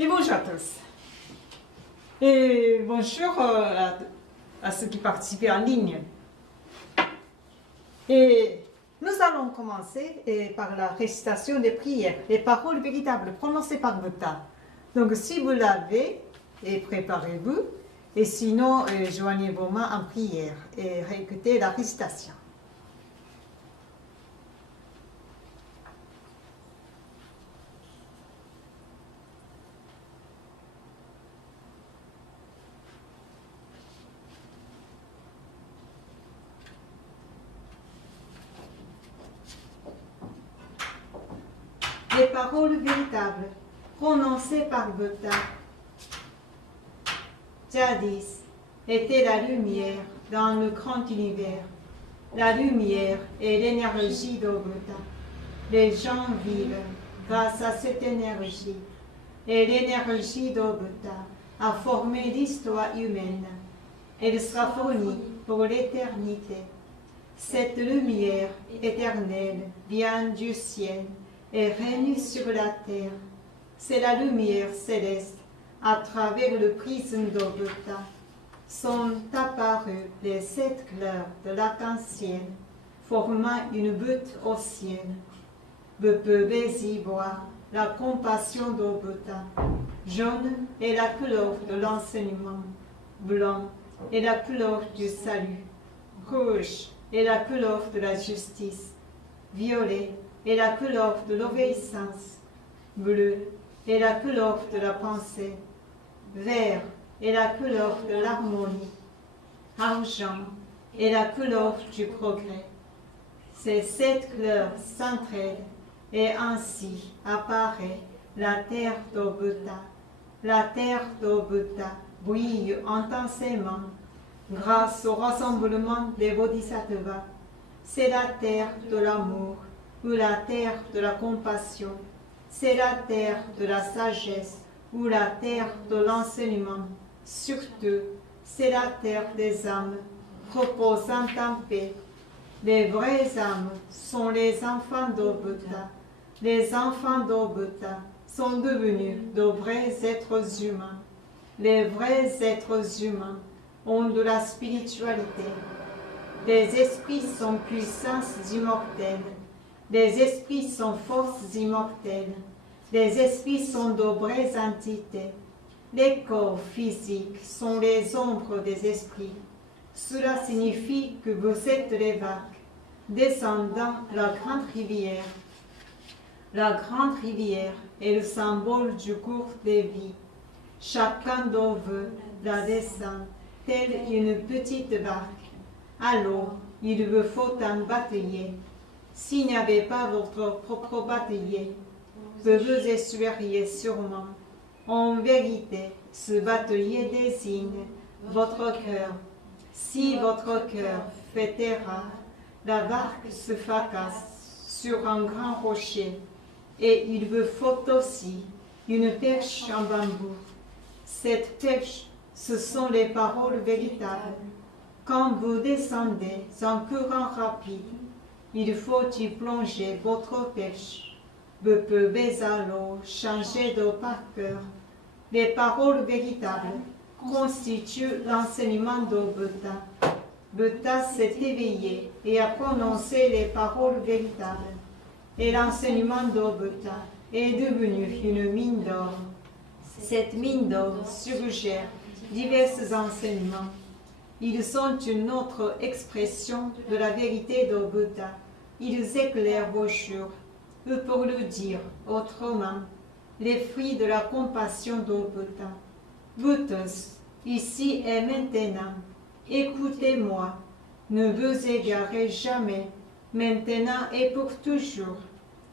Et bonjour à tous. Et bonjour à ceux qui participent en ligne. Et nous allons commencer par la récitation des prières, les paroles véritables prononcées par Bouddha. Donc si vous l'avez, préparez-vous. Et sinon, joignez vos mains en prière et réécoutez la récitation. Les paroles véritables prononcées par Bouddha. Jadis était la lumière dans le grand univers. La lumière est l'énergie de Bouddha. Les gens vivent grâce à cette énergie. Et l'énergie de Bouddha a formé l'histoire humaine. Elle sera fournie pour l'éternité. Cette lumière éternelle vient du ciel et règne sur la terre. C'est la lumière céleste à travers le prisme de Bouddha. Sont apparues les 7 couleurs de l'arc-en-ciel, formant une butte au ciel. Vous pouvez y voir la compassion de Bouddha. Jaune est la couleur de l'enseignement. Blanc est la couleur du salut. Rouge est la couleur de la justice. Violet est la couleur de l'obéissance. Bleu est la couleur de la pensée. Vert est la couleur de l'harmonie. Argent est la couleur du progrès. Ces 7 couleurs s'entraident et ainsi apparaît la terre de Bouddha. La terre de Bouddha brille intensément grâce au rassemblement des bodhisattvas. C'est la terre de l'amour ou la terre de la compassion. C'est la terre de la sagesse ou la terre de l'enseignement. Surtout, c'est la terre des âmes reposant en paix. Les vraies âmes sont les enfants de Bouddha. Les enfants de Bouddha sont devenus de vrais êtres humains. Les vrais êtres humains ont de la spiritualité. Les esprits sont puissances immortelles. Les esprits sont forces immortelles. Les esprits sont de vraies entités. Les corps physiques sont les ombres des esprits. Cela signifie que vous êtes les vagues descendant la grande rivière. La grande rivière est le symbole du cours des vies. Chacun de vous la descend, telle une petite barque. Alors, il vous faut un batelier. S'il n'y avait pas votre propre batelier, vous vous essuieriez sûrement. En vérité, ce batelier désigne votre cœur. Si votre cœur fait erreur, la barque se fracasse sur un grand rocher. Et il vous faut aussi une perche en bambou. Cette perche, ce sont les paroles véritables. Quand vous descendez en courant rapide, il faut y plonger votre perche. Vous pouvez alors changer de parcours. Les paroles véritables constituent l'enseignement de Bouddha. Bouddha s'est éveillé et a prononcé les paroles véritables. Et l'enseignement de Bouddha est devenu une mine d'or. Cette mine d'or suggère divers enseignements. Ils sont une autre expression de la vérité de Bouddha. Ils éclairent vos jours. Ou pour le dire autrement, les fruits de la compassion de Bouddha. Vous tous, ici et maintenant, écoutez-moi. Ne vous égarez jamais, maintenant et pour toujours.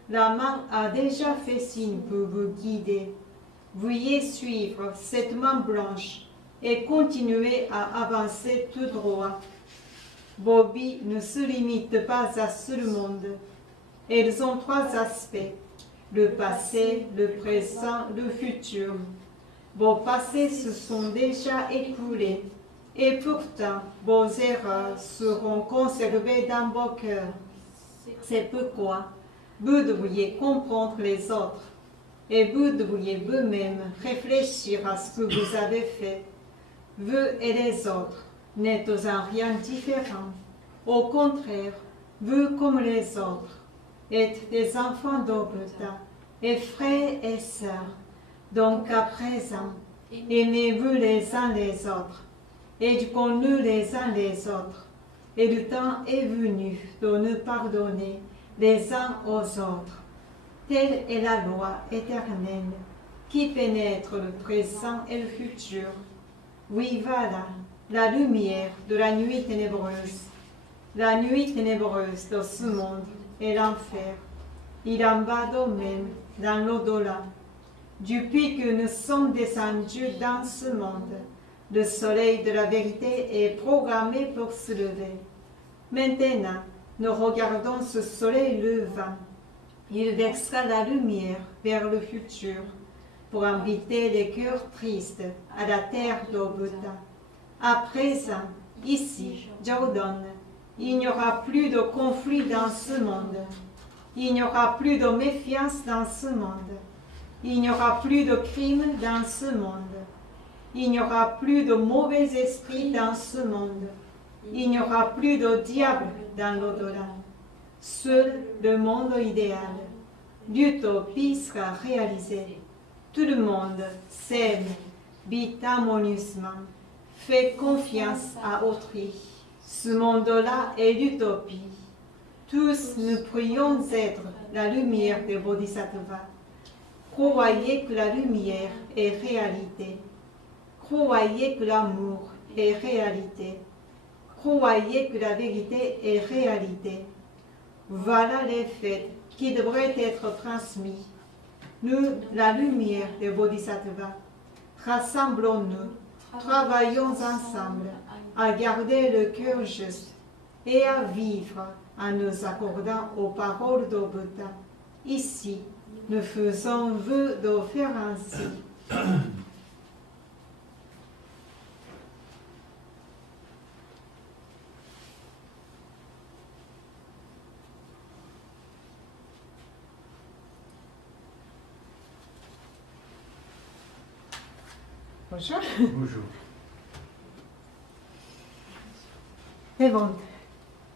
La main a déjà fait signe pour vous guider. Veuillez suivre cette main blanche et continuez à avancer tout droit. Vos vies ne se limitent pas à ce monde. Elles ont 3 aspects, le passé, le présent, le futur. Vos passés se sont déjà écoulés et pourtant vos erreurs seront conservées dans vos cœurs. C'est pourquoi vous devriez comprendre les autres. et vous devriez vous-même réfléchir à ce que vous avez fait. Vous et les autres n'êtes en rien différents. Au contraire, vous comme les autres êtes des enfants d'Obota et frères et sœurs. Donc à présent, aimez-vous les uns les autres, éduquons-nous les uns les autres, et le temps est venu de nous pardonner les uns aux autres. Telle est la loi éternelle qui pénètre le présent et le futur. Oui, voilà, la lumière de la nuit ténébreuse. La nuit ténébreuse de ce monde est l'enfer. Il en va de même dans l'au-delà. Depuis que nous sommes descendus dans ce monde, le soleil de la vérité est programmé pour se lever. Maintenant, nous regardons ce soleil levant. Il versera la lumière vers le futur pour inviter les cœurs tristes à la terre d'Obota. À présent, ici, Jordan, il n'y aura plus de conflit dans ce monde. Il n'y aura plus de méfiance dans ce monde. Il n'y aura plus de crimes dans ce monde. Il n'y aura plus de mauvais esprits dans ce monde. Il n'y aura plus de diable dans l'au-delà. Seul le monde idéal, l'utopie sera réalisée. Tout le monde s'aime, vit harmonieusement, fait confiance à autrui. Ce monde-là est l'utopie. Tous nous pourrions être la lumière des Bodhisattvas. Croyez que la lumière est réalité. Croyez que l'amour est réalité. Croyez que la vérité est réalité. Voilà les faits qui devraient être transmis. Nous, la lumière des Bodhisattvas, rassemblons-nous, travaillons ensemble à garder le cœur juste et à vivre en nous accordant aux paroles d'Obota. Ici, nous faisons vœu de faire ainsi. Bonjour. Bonjour. Et bon.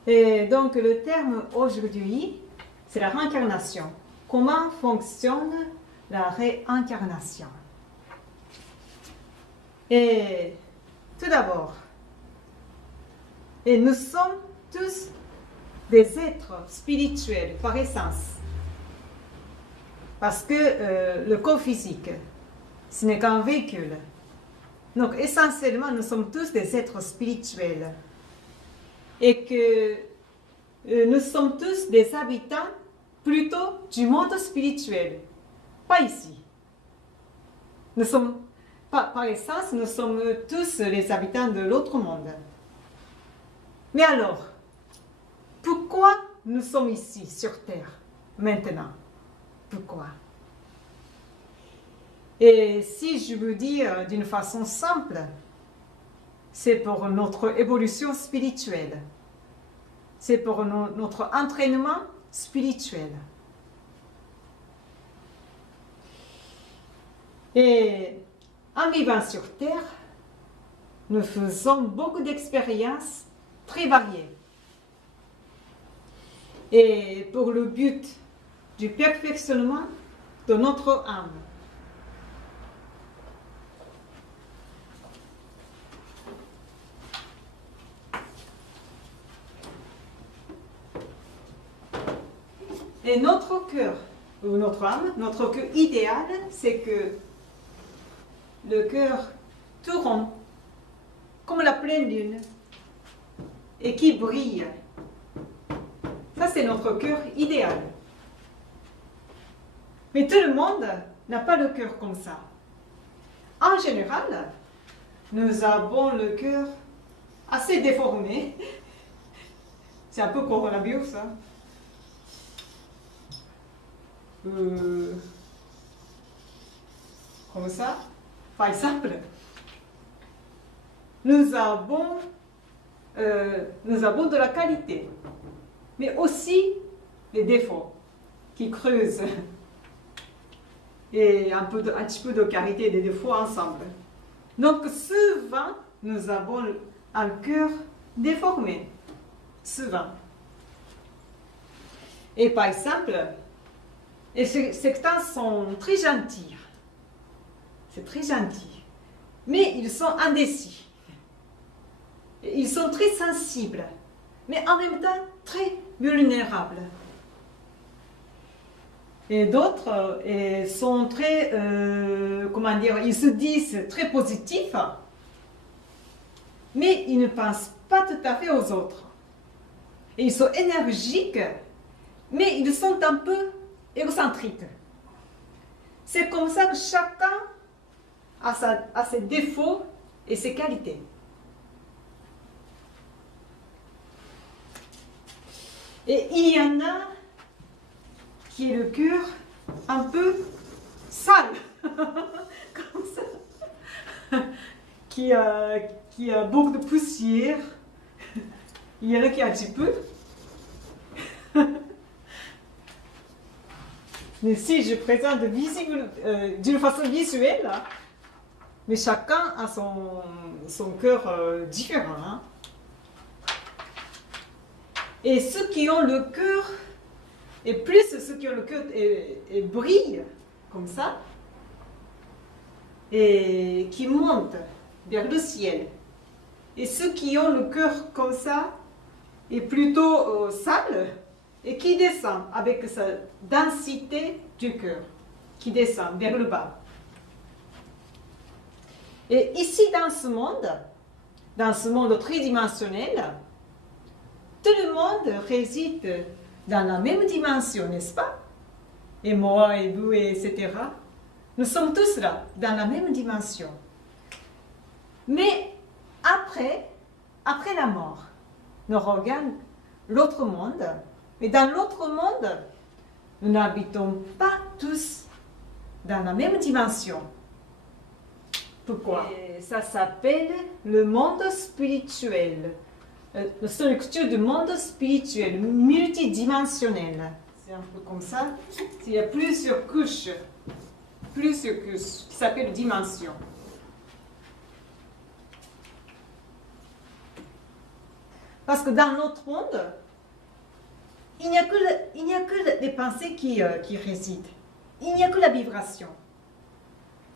Et donc le terme aujourd'hui, c'est la réincarnation. Comment fonctionne la réincarnation? Et tout d'abord, nous sommes tous des êtres spirituels par essence. Parce que le corps physique, ce n'est qu'un véhicule. Donc essentiellement, nous sommes tous des êtres spirituels. Et que nous sommes tous des habitants plutôt du monde spirituel, pas ici. Nous sommes, par essence, nous sommes tous les habitants de l'autre monde. Mais alors, pourquoi nous sommes ici, sur Terre, maintenant? Pourquoi? Et si je veux dire d'une façon simple, c'est pour notre évolution spirituelle. C'est pour notre entraînement spirituel. Et en vivant sur Terre, nous faisons beaucoup d'expériences très variées. Et pour le but du perfectionnement de notre âme. Et notre cœur, ou notre âme, notre cœur idéal, c'est que le cœur tout rond, comme la pleine lune, et qui brille. Ça, c'est notre cœur idéal. Mais tout le monde n'a pas le cœur comme ça. En général, nous avons le cœur assez déformé. C'est un peu coronavirus, hein. Comme ça, par exemple, nous avons de la qualité, mais aussi des défauts qui creusent. et un petit peu de carité et des défauts ensemble. Donc souvent, nous avons un cœur déformé. Souvent. Et par exemple, et certains sont très gentils. C'est très gentil. Mais ils sont indécis. Ils sont très sensibles. Mais en même temps, très vulnérables. Et d'autres sont très, comment dire, ils se disent très positifs, mais ils ne pensent pas tout à fait aux autres. Et ils sont énergiques, mais ils sont un peu égocentriques. C'est comme ça que chacun a ses défauts et ses qualités. Et il y en a qui est le cœur un peu sale, comme ça, qui a beaucoup de poussière. Il y en a qui a un petit peu. Mais si je présente d'une façon visuelle, mais chacun a son cœur différent. Hein. Et ceux qui ont le cœur, et plus ceux qui ont le cœur et brille comme ça, et qui montent vers le ciel. Et ceux qui ont le cœur comme ça, est plutôt sale, et qui descend avec sa densité du cœur, qui descend vers le bas. Et ici, dans ce monde tridimensionnel, tout le monde réside dans la même dimension, n'est-ce pas? Et moi, et vous, etc. Nous sommes tous là, dans la même dimension. Mais après la mort, nous regardons l'autre monde. Mais dans l'autre monde, nous n'habitons pas tous dans la même dimension. Pourquoi? Et ça s'appelle le monde spirituel. La structure du monde spirituel, multidimensionnel. C'est un peu comme ça. Il y a plusieurs couches, qui s'appellent dimensions. Parce que dans notre monde, il n'y a que les pensées qui résident. Il n'y a que la vibration.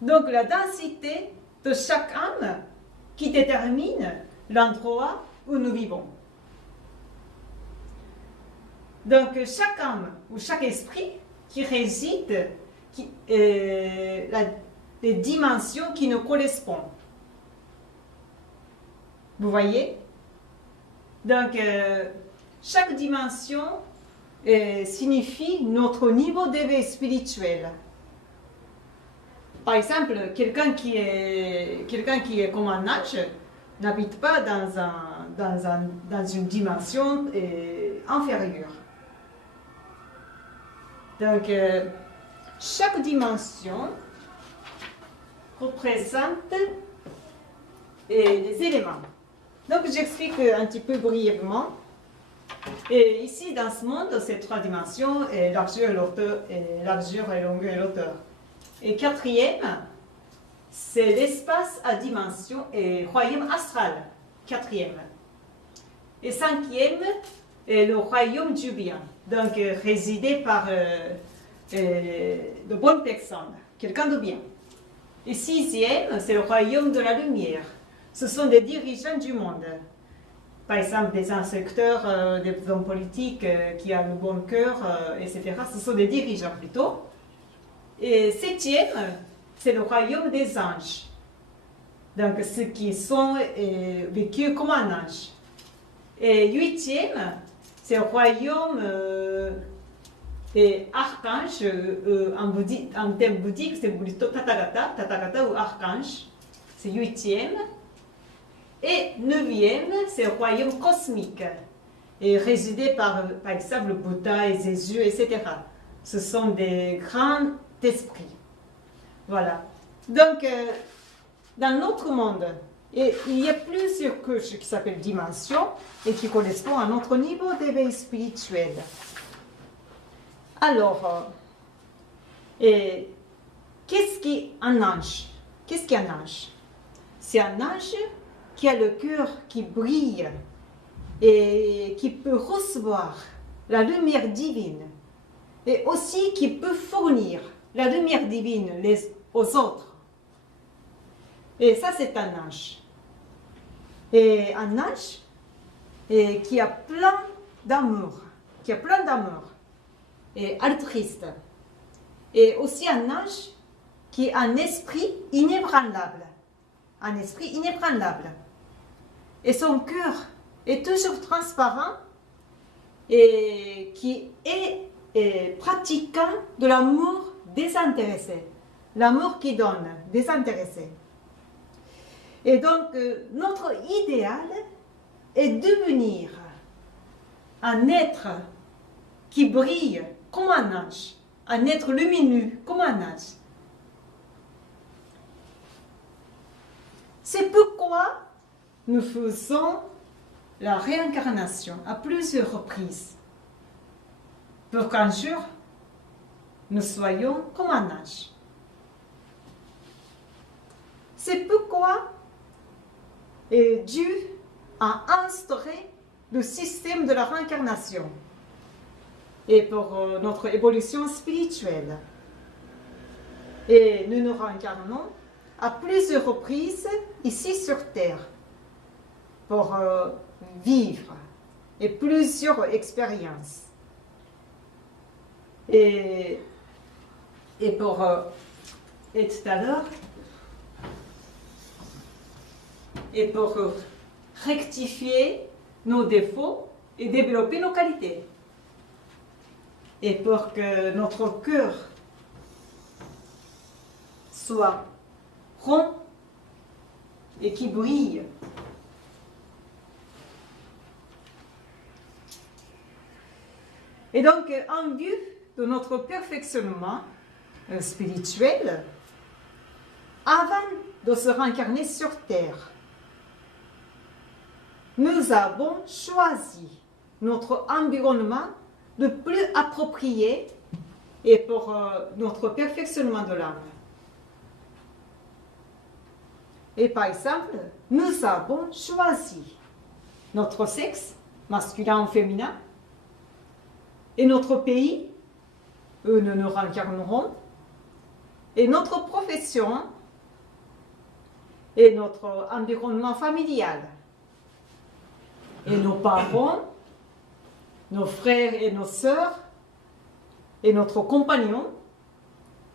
Donc la densité de chaque âme qui détermine l'endroit où nous vivons. Donc chaque âme ou chaque esprit qui réside, les dimensions qui nous correspondent. Vous voyez? Donc chaque dimension signifie notre niveau d'éveil spirituel. Par exemple, quelqu'un qui est comme un ange n'habite pas dans une dimension inférieure. Donc, chaque dimension représente des éléments. Donc, j'explique un petit peu brièvement. Et ici, dans ce monde, c'est 3 dimensions, largeur et longueur et hauteur. Et 4e, c'est l'espace à dimension et royaume astral, 4e. Et 5e, le royaume du bien, donc résidé par de bonnes personnes, quelqu'un de bien. Et 6e, c'est le royaume de la lumière. Ce sont des dirigeants du monde. Par exemple, des inspecteurs, des hommes politiques qui ont le bon cœur, etc. Ce sont des dirigeants plutôt. Et 7e, c'est le royaume des anges. Donc, ceux qui sont vécus comme un ange. Et 8e, c'est le royaume des archanges. En termes bouddhiques, c'est plutôt Tathagata ou archange. C'est 8e. Et 9e, c'est le royaume cosmique. Et résidé par exemple, le Bouddha et Jésus, etc. Ce sont des grands esprits. Voilà. Donc, dans notre monde, il y a plusieurs couches qui s'appellent dimensions et qui correspondent à notre niveau d'éveil spirituel. Alors, qu'est-ce qu'un ange? Qu'est-ce qu'un ange? C'est un ange qui a le cœur qui brille et qui peut recevoir la lumière divine et aussi qui peut fournir la lumière divine aux autres. Et ça, c'est un ange. Et un ange qui a plein d'amour, et altruiste. Et aussi un ange qui a un esprit inébranlable. Un esprit inébranlable. Et son cœur est toujours transparent et qui est pratiquant de l'amour désintéressé. L'amour qui donne, désintéressé. Et donc, notre idéal est devenir un être qui brille comme un ange, un être lumineux comme un ange. C'est pourquoi nous faisons la réincarnation à plusieurs reprises, pour qu'un jour, nous soyons comme un ange. C'est pourquoi Dieu a instauré le système de la réincarnation et pour notre évolution spirituelle. Et nous nous réincarnons à plusieurs reprises ici sur Terre pour vivre et plusieurs expériences. Et tout à l'heure, et pour rectifier nos défauts et développer nos qualités. Et pour que notre cœur soit rond et qui brille. Et donc, en vue de notre perfectionnement spirituel, avant de se réincarner sur Terre, nous avons choisi notre environnement le plus approprié et pour notre perfectionnement de l'âme. Et par exemple, nous avons choisi notre sexe, masculin ou féminin, et notre pays, où nous nous réincarnerons, et notre profession, et notre environnement familial. Et nos parents, nos frères et nos sœurs, et notre compagnon,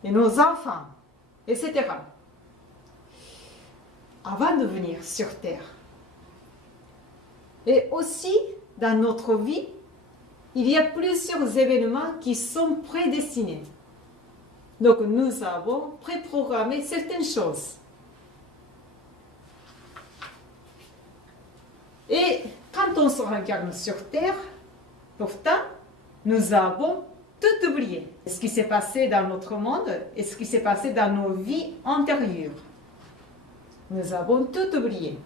et nos enfants, etc. Avant de venir sur Terre. Et aussi, dans notre vie, il y a plusieurs événements qui sont prédestinés. Donc, nous avons préprogrammé certaines choses. Et quand on se réincarne sur Terre, pourtant, nous avons tout oublié. Ce qui s'est passé dans notre monde et ce qui s'est passé dans nos vies antérieures. Nous avons tout oublié.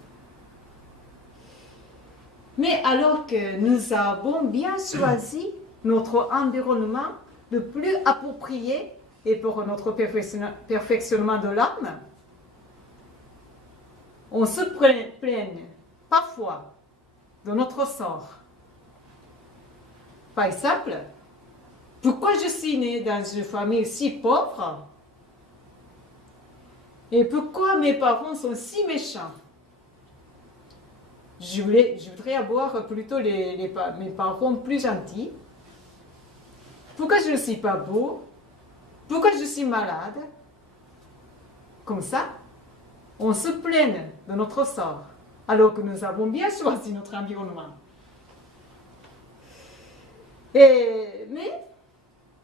Mais alors que nous avons bien choisi notre environnement le plus approprié et pour notre perfectionnement de l'âme, on se plaigne parfois de notre sort. Par exemple, pourquoi je suis née dans une famille si pauvre? Et pourquoi mes parents sont si méchants? Je voudrais avoir plutôt mes parents plus gentils. Pourquoi je ne suis pas beau? Pourquoi je suis malade? Comme ça, on se plaint de notre sort, alors que nous avons bien choisi notre environnement. Mais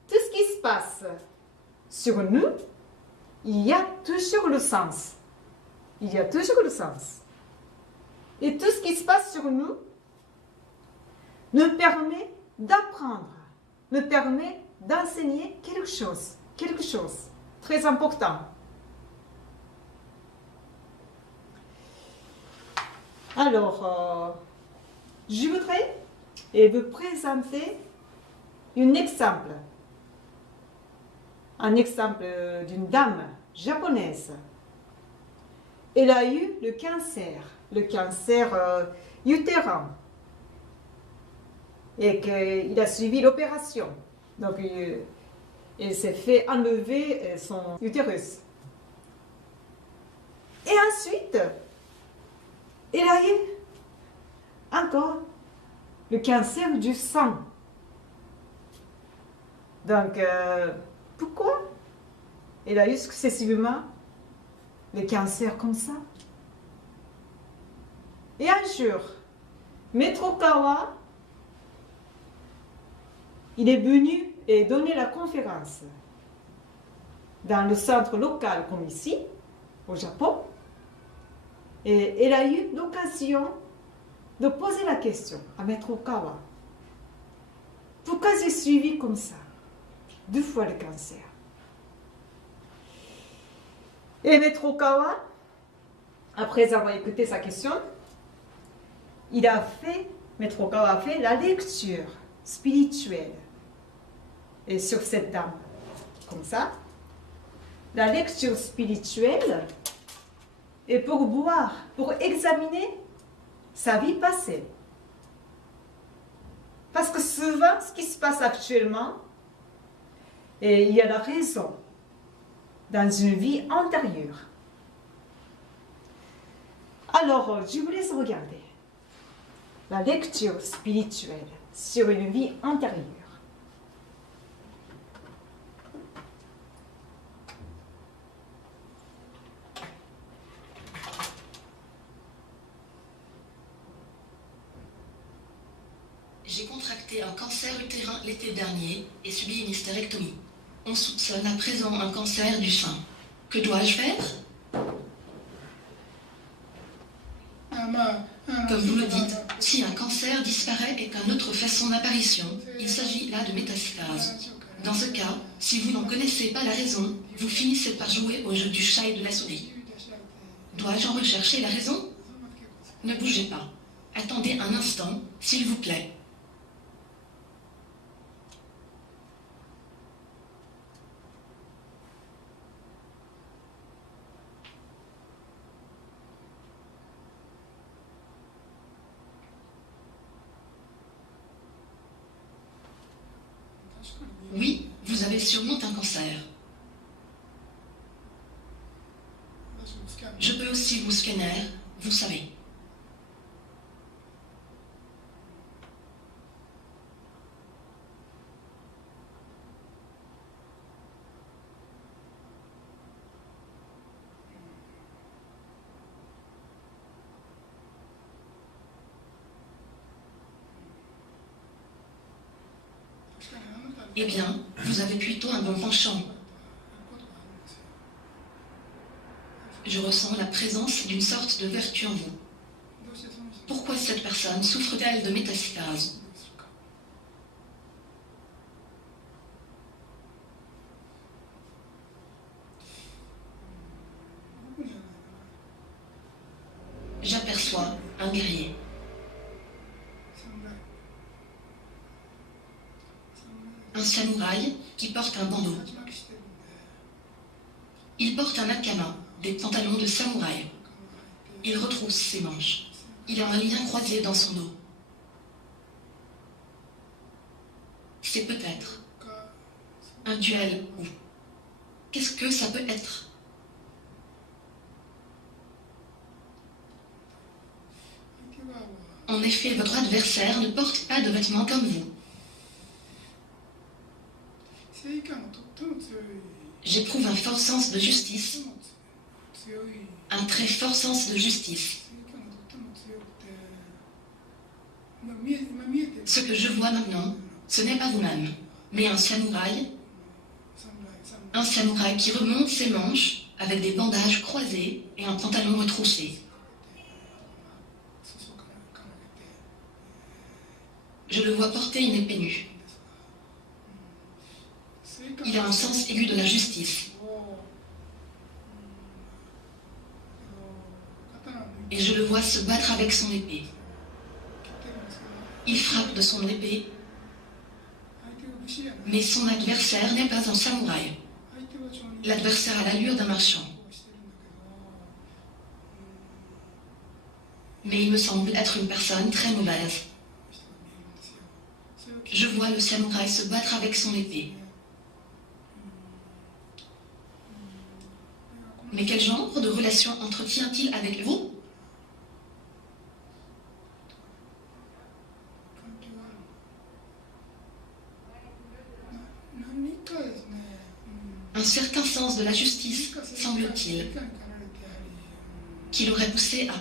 tout ce qui se passe sur nous, il y a toujours le sens. Il y a toujours le sens. Et tout ce qui se passe sur nous nous permet d'apprendre, nous permet d'enseigner quelque chose très important. Alors, je voudrais vous présenter un exemple d'une dame japonaise. Elle a eu le cancer utérin. Et qu'il a suivi l'opération. Donc, il s'est fait enlever son utérus. Et ensuite, il a eu encore le cancer du sang. Donc, pourquoi il a eu successivement le cancer comme ça? Et un jour, Maître Okawa, il est venu et donner la conférence dans le centre local comme ici, au Japon. Et il a eu l'occasion de poser la question à Maître Okawa. Pourquoi j'ai suivi comme ça 2 fois le cancer? Et Maître Okawa, après avoir écouté sa question, Maître Okawa a fait la lecture spirituelle et sur cette dame, comme ça. La lecture spirituelle est pour voir, pour examiner sa vie passée. Parce que souvent, ce qui se passe actuellement, et il y a la raison dans une vie antérieure. Alors, je vous laisse regarder la lecture spirituelle sur une vie antérieure. J'ai contracté un cancer utérin l'été dernier et subi une hystérectomie. On soupçonne à présent un cancer du sein. Que dois-je faire? Comme vous le dites, si un cancer disparaît et qu'un autre fait son apparition, il s'agit là de métastase. Dans ce cas, si vous n'en connaissez pas la raison, vous finissez par jouer au jeu du chat et de la souris. Dois-je en rechercher la raison? Ne bougez pas. Attendez un instant, s'il vous plaît. Oui, vous avez sûrement un cancer. Je peux aussi vous scanner, vous savez. Eh bien, vous avez plutôt un bon penchant. Je ressens la présence d'une sorte de vertu en vous. Pourquoi cette personne souffre-t-elle de métastase? J'aperçois un guerrier. Un samouraï qui porte un bandeau. Il porte un akama, des pantalons de samouraï. Il retrousse ses manches. Il a un lien croisé dans son dos. C'est peut-être un duel ou... Qu'est-ce que ça peut être? En effet, votre adversaire ne porte pas de vêtements comme vous. J'éprouve un fort sens de justice, un très fort sens de justice. Ce que je vois maintenant, ce n'est pas vous-même, mais un samouraï qui remonte ses manches avec des bandages croisés et un pantalon retroussé. Je le vois porter une épée nue. Il a un sens aigu de la justice. Et je le vois se battre avec son épée. Il frappe de son épée, mais son adversaire n'est pas un samouraï. L'adversaire a l'allure d'un marchand. Mais il me semble être une personne très mauvaise. Je vois le samouraï se battre avec son épée. Mais quel genre de relation entretient-il avec vous? Un certain sens de la justice, semble-t-il, qui l'aurait poussé à...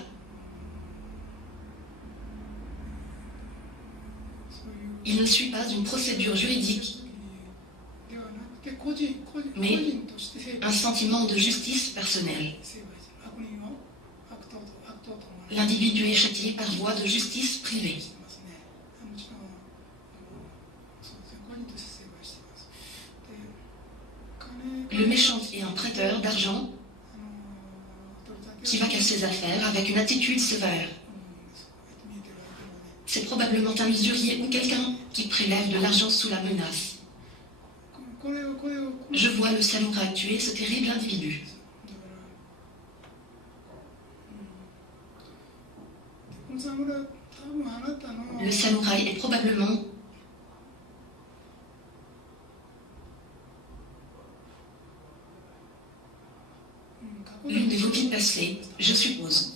Il ne suit pas une procédure juridique, mais un sentiment de justice personnelle. L'individu est châtié par voie de justice privée. Le méchant est un prêteur d'argent qui va casser ses affaires avec une attitude sévère. C'est probablement un usurier ou quelqu'un qui prélève de l'argent sous la menace. Je vois le samouraï tuer ce terrible individu. Le samouraï est probablement l'une de vos vies passées, je suppose.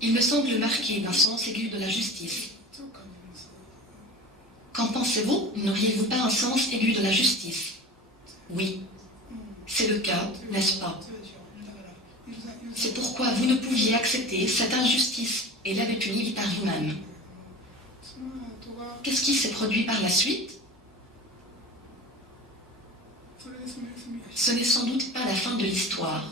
Il me semble marqué d'un sens aigu de la justice. Qu'en pensez-vous? N'auriez-vous pas un sens aigu de la justice? Oui, c'est le cas, n'est-ce pas? C'est pourquoi vous ne pouviez accepter cette injustice et l'avez punie par vous-même. Qu'est-ce qui s'est produit par la suite? Ce n'est sans doute pas la fin de l'histoire.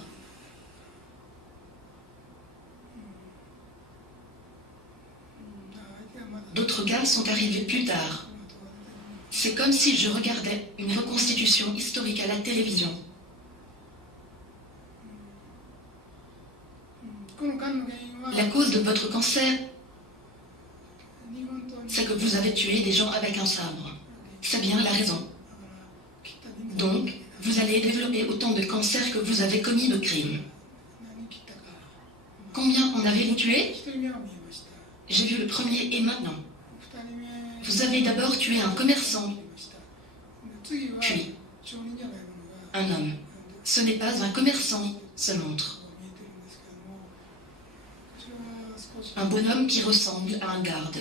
D'autres cas sont arrivés plus tard. C'est comme si je regardais une reconstitution historique à la télévision. La cause de votre cancer, c'est que vous avez tué des gens avec un sabre. C'est bien la raison. Donc, vous allez développer autant de cancers que vous avez commis de crimes. Combien en avez-vous tué? J'ai vu le premier et maintenant. Vous avez d'abord tué un commerçant, puis un homme. Ce n'est pas un commerçant, ce montre. Un bonhomme qui ressemble à un garde.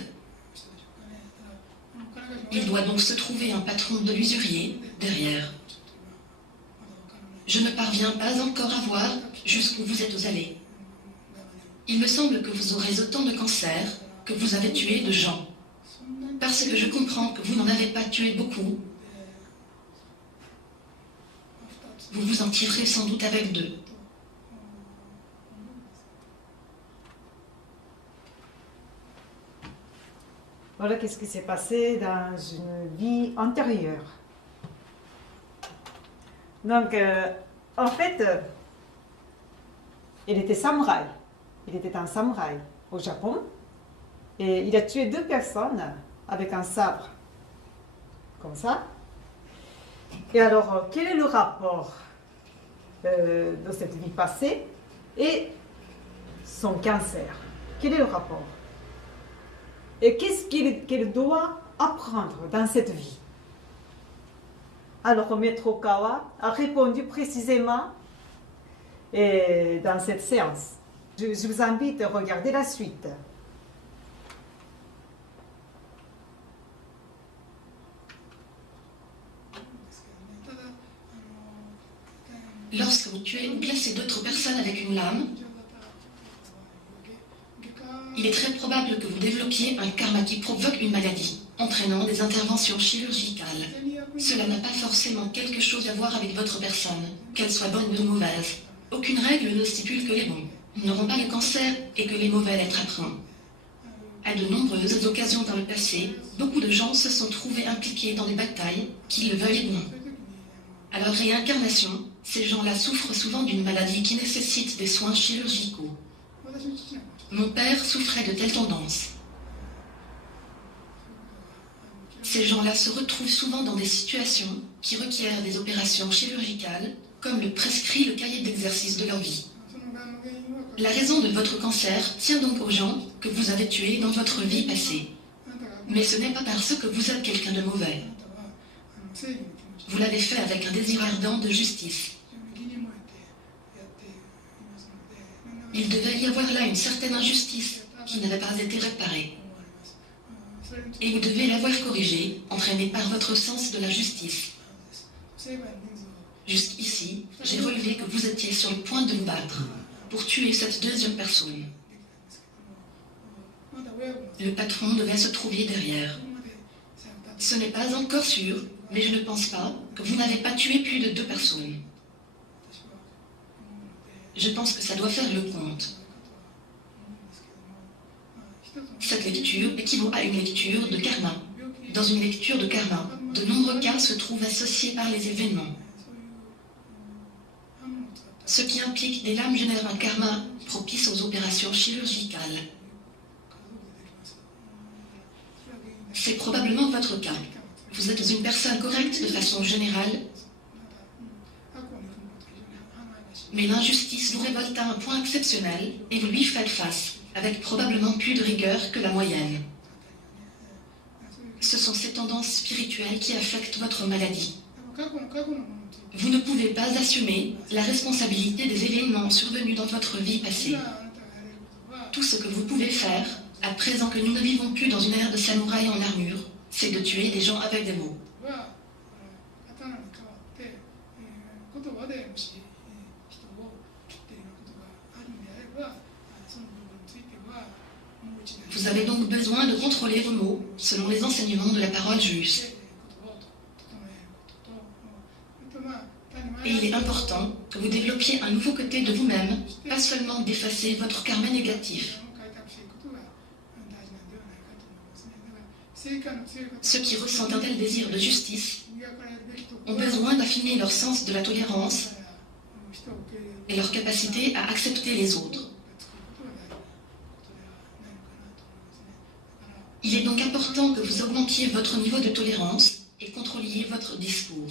Il doit donc se trouver un patron de l'usurier derrière. Je ne parviens pas encore à voir jusqu'où vous êtes allé. Il me semble que vous aurez autant de cancers que vous avez tué de gens. Parce que je comprends que vous n'en avez pas tué beaucoup. Vous vous en tirerez sans doute avec 2. Voilà qu'est-ce qui s'est passé dans une vie antérieure. Donc, en fait, il était samouraï. Il était un samouraï au Japon. Et il a tué 2 personnes avec un sabre. Comme ça. Et alors, quel est le rapport de cette vie passée et son cancer? Quel est le rapport? Et qu'est-ce qu'il doit apprendre dans cette vie? Alors, Maître Okawa a répondu précisément dans cette séance. Je vous invite à regarder la suite. Lorsque vous tuez ou blessez d'autres personnes avec une lame, il est très probable que vous développiez un karma qui provoque une maladie, entraînant des interventions chirurgicales. Cela n'a pas forcément quelque chose à voir avec votre personne, qu'elle soit bonne ou mauvaise. Aucune règle ne stipule que les bons n'auront pas le cancer et que les mauvais l'attraperont. À de nombreuses occasions dans le passé, beaucoup de gens se sont trouvés impliqués dans des batailles, qu'ils le veuillent ou non. À leur réincarnation, ces gens-là souffrent souvent d'une maladie qui nécessite des soins chirurgicaux. Mon père souffrait de telles tendances. Ces gens-là se retrouvent souvent dans des situations qui requièrent des opérations chirurgicales, comme le prescrit le cahier d'exercice de leur vie. La raison de votre cancer tient donc aux gens que vous avez tués dans votre vie passée. Mais ce n'est pas parce que vous êtes quelqu'un de mauvais. Vous l'avez fait avec un désir ardent de justice. Il devait y avoir là une certaine injustice qui n'avait pas été réparée. Et vous devez l'avoir corrigée, entraînée par votre sens de la justice. Jusqu'ici, j'ai relevé que vous étiez sur le point de vous battre pour tuer cette deuxième personne. Le patron devait se trouver derrière. Ce n'est pas encore sûr, mais je ne pense pas que vous n'avez pas tué plus de 2 personnes. Je pense que ça doit faire le compte. Cette lecture équivaut à une lecture de karma. Dans une lecture de karma, de nombreux cas se trouvent associés par les événements. Ce qui implique des lames génèrent un karma propice aux opérations chirurgicales. C'est probablement votre cas. Vous êtes une personne correcte de façon générale, mais l'injustice vous révolte à un point exceptionnel et vous lui faites face, avec probablement plus de rigueur que la moyenne. Ce sont ces tendances spirituelles qui affectent votre maladie. Vous ne pouvez pas assumer la responsabilité des événements survenus dans votre vie passée. Tout ce que vous pouvez faire, à présent que nous ne vivons plus dans une ère de samouraïs en armure, c'est de tuer des gens avec des mots. Vous avez donc besoin de contrôler vos mots selon les enseignements de la parole juste. Et il est important que vous développiez un nouveau côté de vous-même, pas seulement d'effacer votre karma négatif. Ceux qui ressentent un tel désir de justice ont besoin d'affiner leur sens de la tolérance et leur capacité à accepter les autres. Il est donc important que vous augmentiez votre niveau de tolérance et contrôliez votre discours.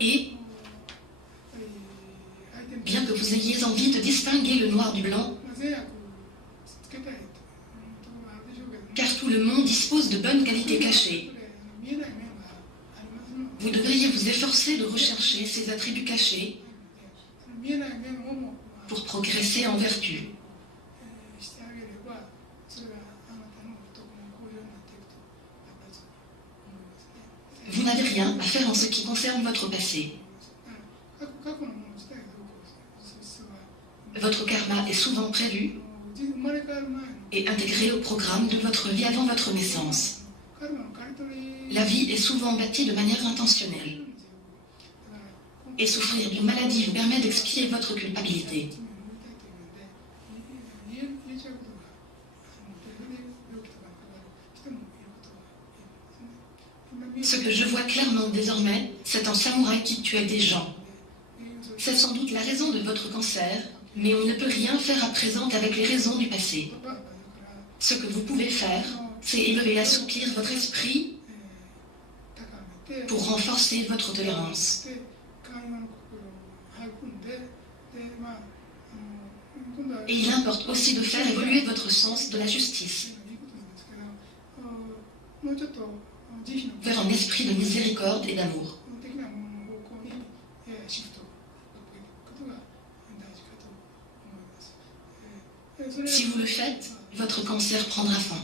Et, bien que vous ayez envie de distinguer le noir du blanc, car tout le monde dispose de bonnes qualités cachées, vous devriez vous efforcer de rechercher ces attributs cachés pour progresser en vertu. Vous n'avez rien à faire en ce qui concerne votre passé. Votre karma est souvent prévu et intégré au programme de votre vie avant votre naissance. La vie est souvent bâtie de manière intentionnelle. Et souffrir d'une maladie vous permet d'expier votre culpabilité. Ce que je vois clairement désormais, c'est un samouraï qui tuait des gens. C'est sans doute la raison de votre cancer, mais on ne peut rien faire à présent avec les raisons du passé. Ce que vous pouvez faire, c'est élever et assouplir votre esprit pour renforcer votre tolérance. Et il importe aussi de faire évoluer votre sens de la justice vers un esprit de miséricorde et d'amour. Si vous le faites, votre cancer prendra fin.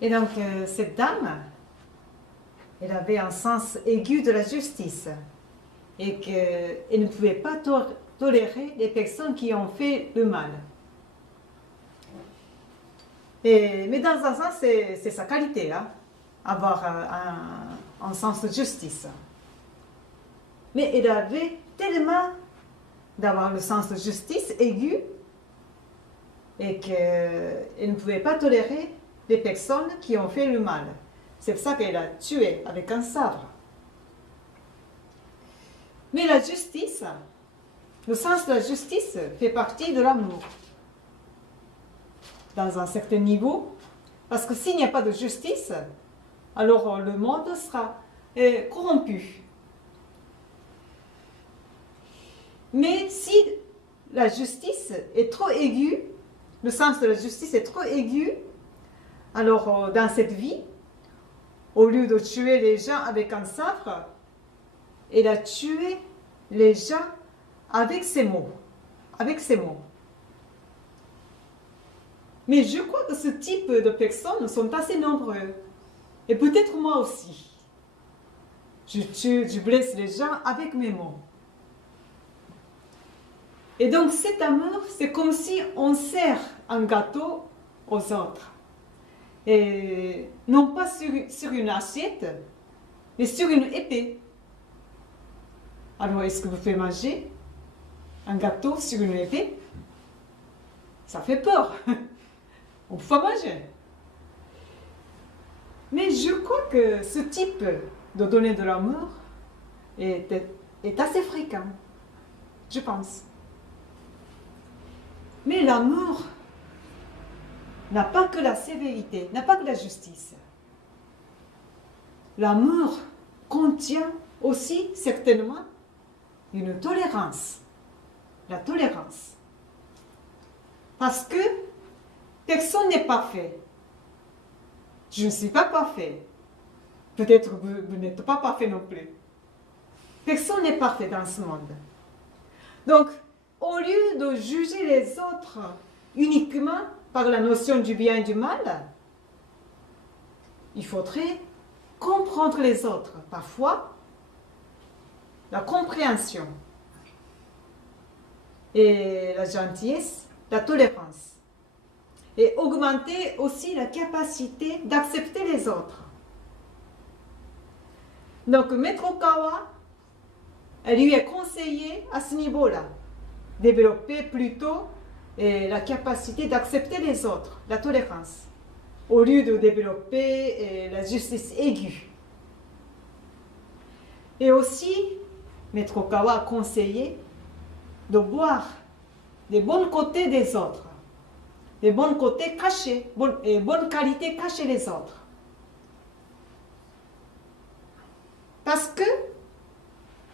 Et donc, cette dame, elle avait un sens aigu de la justice et qu'elle ne pouvait pas tolérer les personnes qui ont fait le mal. Mais dans un sens, c'est sa qualité, hein, avoir un sens de justice. Mais elle avait tellement d'avoir le sens de justice aigu et qu'elle ne pouvait pas tolérer les personnes qui ont fait le mal. C'est pour ça qu'elle a tué avec un sabre. Mais la justice, le sens de la justice fait partie de l'amour. Dans un certain niveau, parce que s'il n'y a pas de justice, alors le monde sera corrompu. Mais si la justice est trop aiguë, le sens de la justice est trop aigu, alors dans cette vie, au lieu de tuer les gens avec un sabre, il a tué les gens avec ses mots. Avec ses mots. Mais je crois que ce type de personnes sont assez nombreux. Et peut-être moi aussi. Je tue, je blesse les gens avec mes mots. Et donc cet amour, c'est comme si on sert un gâteau aux autres. Et non pas sur une assiette, mais sur une épée. Alors, est-ce que vous pouvez manger un gâteau sur une épée? Ça fait peur. On peut pas manger. Mais je crois que ce type de donner de l'amour est assez fréquent. Je pense. Mais l'amour n'a pas que la sévérité, n'a pas que la justice. L'amour contient aussi certainement une tolérance. La tolérance. Parce que personne n'est parfait. Je ne suis pas parfait. Peut-être que vous n'êtes pas parfait non plus. Personne n'est parfait dans ce monde. Donc, au lieu de juger les autres uniquement par la notion du bien et du mal, il faudrait comprendre les autres. Parfois, la compréhension et la gentillesse, la tolérance. Et augmenter aussi la capacité d'accepter les autres. Donc, Maître Okawa, elle lui a conseillé à ce niveau-là, développer plutôt la capacité d'accepter les autres, la tolérance, au lieu de développer la justice aiguë. Et aussi, Maître Okawa a conseillé de voir les bons côtés des autres, les bons côtés cachés, et bonnes qualités cachées des autres. Parce que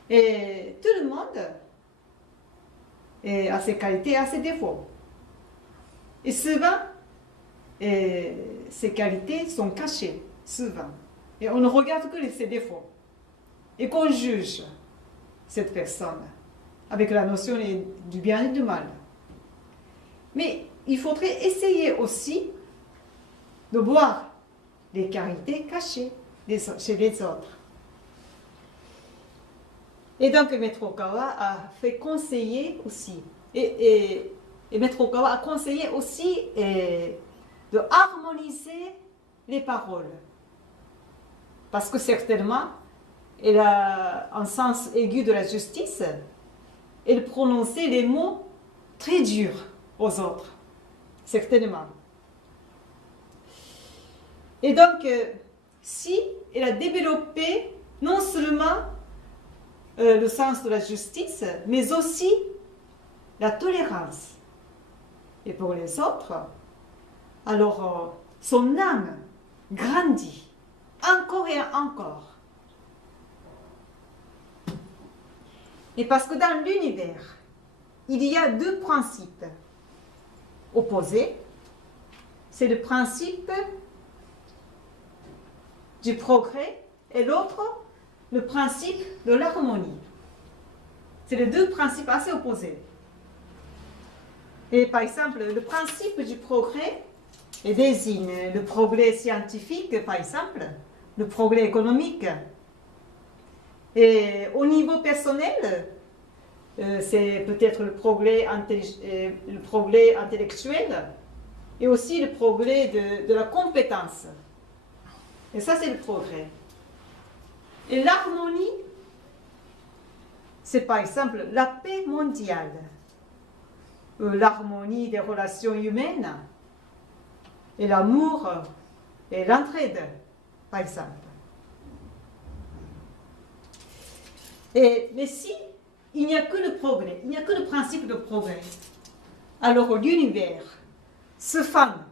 tout le monde a ses qualités et a ses défauts. Et souvent, ces qualités sont cachées, souvent. Et on ne regarde que ses défauts. Et qu'on juge cette personne avec la notion du bien et du mal. Mais il faudrait essayer aussi de voir les qualités cachées chez les autres. Et donc, Maître Okawa a fait conseiller aussi, et Maître Okawa a conseillé aussi de harmoniser les paroles. Parce que certainement, elle a un sens aigu de la justice, elle prononçait les mots très durs aux autres, certainement. Et donc, si elle a développé non seulement le sens de la justice, mais aussi la tolérance. Et pour les autres, alors son âme grandit encore et encore. Et parce que dans l'univers, il y a deux principes opposés. C'est le principe du progrès et l'autre, le principe de l'harmonie. C'est les deux principes assez opposés. Et par exemple, le principe du progrès désigne le progrès scientifique, par exemple, le progrès économique. Et au niveau personnel, c'est peut-être le progrès intellectuel et aussi le progrès de la compétence. Et ça, c'est le progrès. Et l'harmonie, c'est par exemple la paix mondiale, l'harmonie des relations humaines, et l'amour et l'entraide, par exemple. Mais si il n'y a que le progrès, il n'y a que le principe de progrès. Alors l'univers se fane,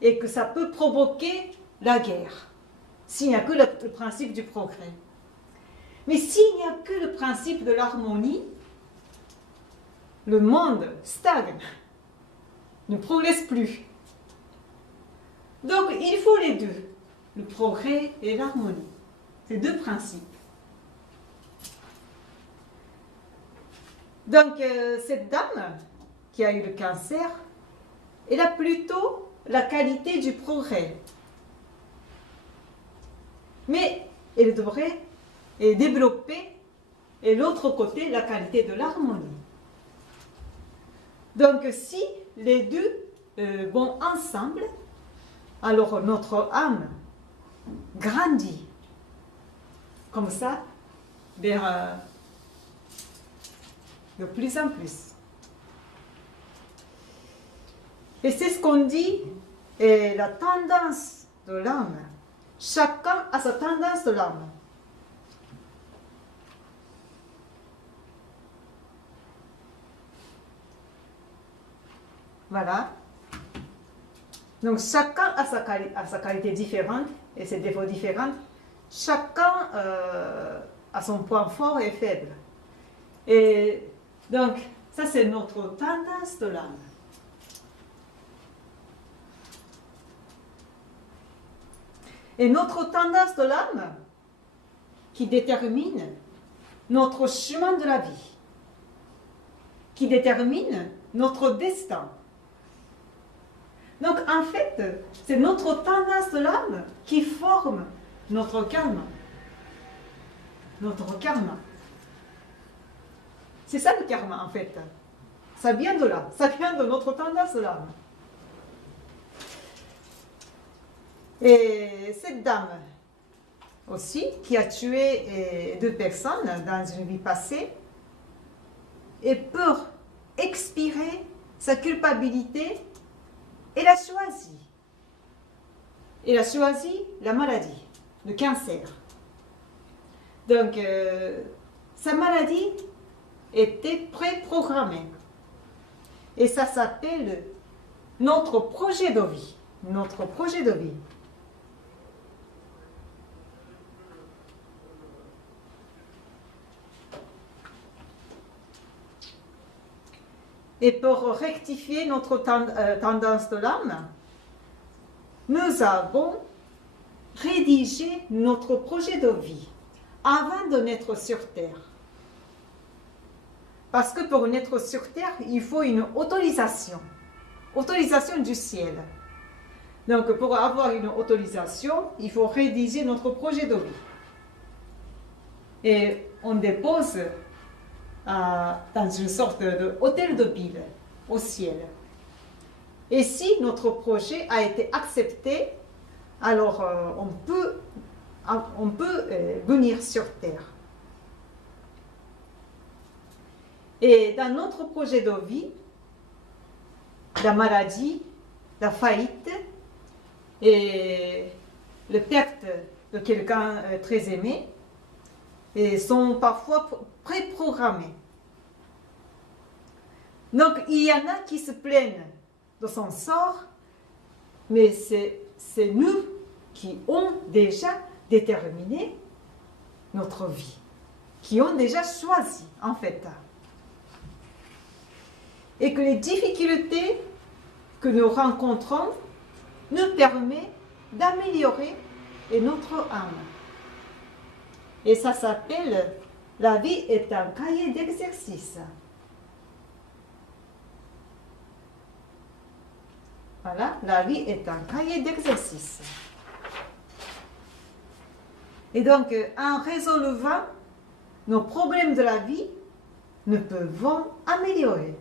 et que ça peut provoquer la guerre, s'il n'y a que le principe du progrès. Mais s'il n'y a que le principe de l'harmonie, le monde stagne, ne progresse plus. Donc il faut les deux, le progrès et l'harmonie. Ces deux principes. Donc cette dame qui a eu le cancer, elle a plutôt la qualité du progrès. Mais elle devrait développer, et l'autre côté, la qualité de l'harmonie. Donc si les deux vont ensemble, alors notre âme grandit, comme ça, vers de plus en plus. Et c'est ce qu'on dit, la tendance de l'âme. Chacun a sa tendance de l'âme. Voilà. Donc chacun a sa qualité différente et ses défauts différents. Chacun a son point fort et faible. Et donc, ça c'est notre tendance de l'âme. Et notre tendance de l'âme qui détermine notre chemin de la vie, qui détermine notre destin. Donc en fait, c'est notre tendance de l'âme qui forme notre karma. Notre karma. C'est ça le karma en fait. Ça vient de là, ça vient de notre tendance de l'âme. Et cette dame aussi, qui a tué 2 personnes dans une vie passée, et pour expirer sa culpabilité, elle a choisi. Elle a choisi la maladie, le cancer. Donc, sa maladie était préprogrammée. Et ça s'appelle notre projet de vie. Notre projet de vie. Et pour rectifier notre tendance de l'âme, nous avons rédigé notre projet de vie avant de naître sur Terre. Parce que pour naître sur Terre, il faut une autorisation du ciel. Donc pour avoir une autorisation, il faut rédiger notre projet de vie. Et on dépose dans une sorte d'hôtel de ville au ciel. Et si notre projet a été accepté, alors on peut venir sur Terre. Et dans notre projet de vie, la maladie, la faillite et la perte de quelqu'un très aimé sont parfois préprogrammés. Donc il y en a qui se plaignent de son sort, mais c'est nous qui ont déjà déterminé notre vie, qui ont déjà choisi en fait. Et que les difficultés que nous rencontrons nous permettent d'améliorer notre âme. Et ça s'appelle « La vie est un cahier d'exercice ». Voilà, la vie est un cahier d'exercice. Et donc, en résolvant nos problèmes de la vie, nous pouvons améliorer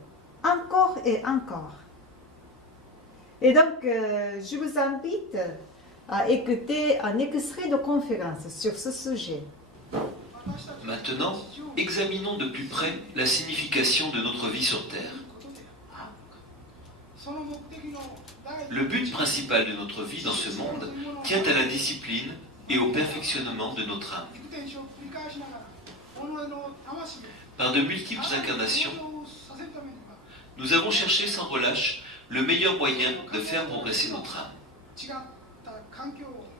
encore et encore. Et donc, je vous invite à écouter un extrait de conférence sur ce sujet. Maintenant, examinons de plus près la signification de notre vie sur Terre. Le but principal de notre vie dans ce monde tient à la discipline et au perfectionnement de notre âme. Par de multiples incarnations, nous avons cherché sans relâche le meilleur moyen de faire progresser notre âme.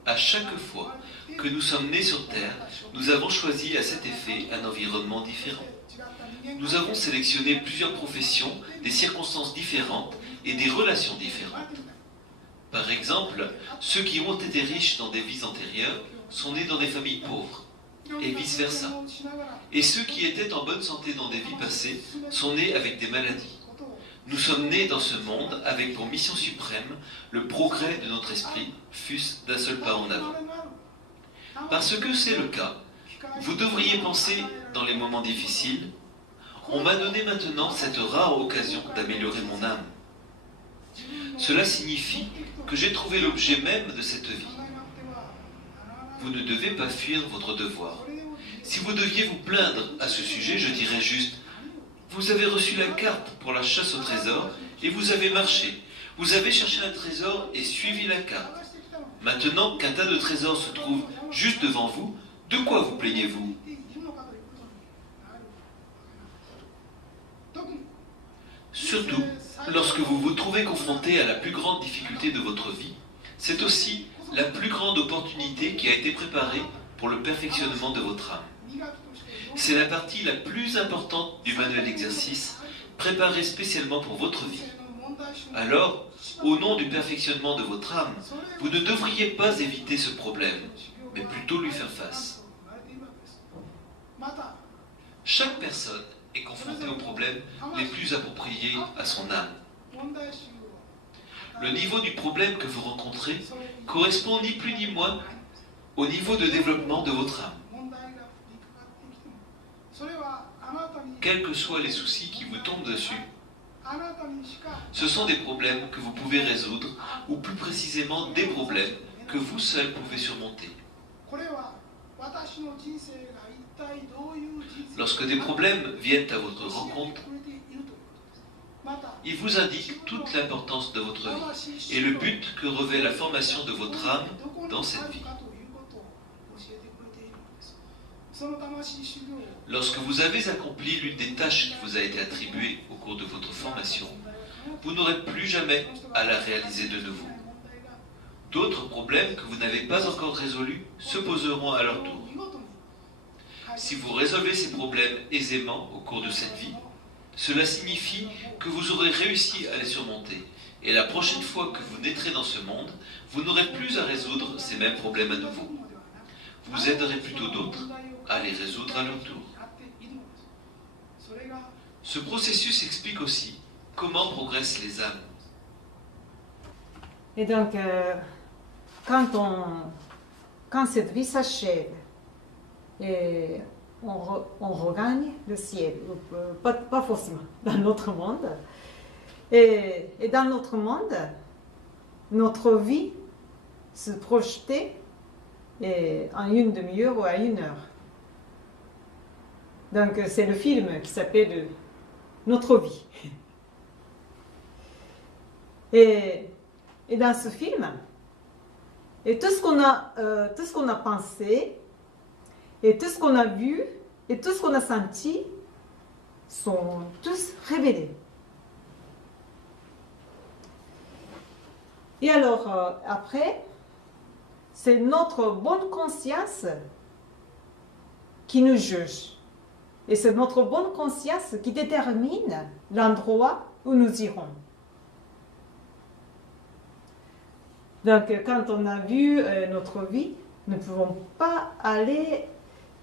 À chaque fois que nous sommes nés sur Terre, nous avons choisi à cet effet un environnement différent. Nous avons sélectionné plusieurs professions, des circonstances différentes et des relations différentes. Par exemple, ceux qui ont été riches dans des vies antérieures sont nés dans des familles pauvres, et vice-versa. Et ceux qui étaient en bonne santé dans des vies passées sont nés avec des maladies. Nous sommes nés dans ce monde avec pour mission suprême le progrès de notre esprit, fût-ce d'un seul pas en avant. Parce que c'est le cas, vous devriez penser dans les moments difficiles, on m'a donné maintenant cette rare occasion d'améliorer mon âme. Cela signifie que j'ai trouvé l'objet même de cette vie. Vous ne devez pas fuir votre devoir. Si vous deviez vous plaindre à ce sujet, je dirais juste, vous avez reçu la carte pour la chasse au trésor et vous avez marché. Vous avez cherché un trésor et suivi la carte. Maintenant qu'un tas de trésors se trouve juste devant vous, de quoi vous plaignez-vous? Surtout, lorsque vous vous trouvez confronté à la plus grande difficulté de votre vie, c'est aussi la plus grande opportunité qui a été préparée pour le perfectionnement de votre âme. C'est la partie la plus importante du manuel d'exercice, préparée spécialement pour votre vie. Alors, au nom du perfectionnement de votre âme, vous ne devriez pas éviter ce problème, mais plutôt lui faire face. Chaque personne est confrontée aux problèmes les plus appropriés à son âme. Le niveau du problème que vous rencontrez correspond ni plus ni moins au niveau de développement de votre âme. Quels que soient les soucis qui vous tombent dessus, ce sont des problèmes que vous pouvez résoudre, ou plus précisément des problèmes que vous seul pouvez surmonter. Lorsque des problèmes viennent à votre rencontre, ils vous indiquent toute l'importance de votre vie et le but que revêt la formation de votre âme dans cette vie. Lorsque vous avez accompli l'une des tâches qui vous a été attribuée au cours de votre formation, vous n'aurez plus jamais à la réaliser de nouveau. D'autres problèmes que vous n'avez pas encore résolus se poseront à leur tour. Si vous résolvez ces problèmes aisément au cours de cette vie, cela signifie que vous aurez réussi à les surmonter. Et la prochaine fois que vous naîtrez dans ce monde, vous n'aurez plus à résoudre ces mêmes problèmes à nouveau. Vous aiderez plutôt d'autres à les résoudre à leur tour. Ce processus explique aussi comment progressent les âmes. Et donc, quand cette vie s'achève, et on regagne le ciel, pas forcément dans notre monde. Et dans notre monde, notre vie se projetait en une demi-heure ou à une heure. Donc c'est le film qui s'appelle Notre vie. Et dans ce film, et tout ce qu'on a pensé, et tout ce qu'on a vu, et tout ce qu'on a senti, sont tous révélés. Et alors, après, c'est notre bonne conscience qui nous juge. Et c'est notre bonne conscience qui détermine l'endroit où nous irons. Donc, quand on a vu notre vie, nous ne pouvons pas aller,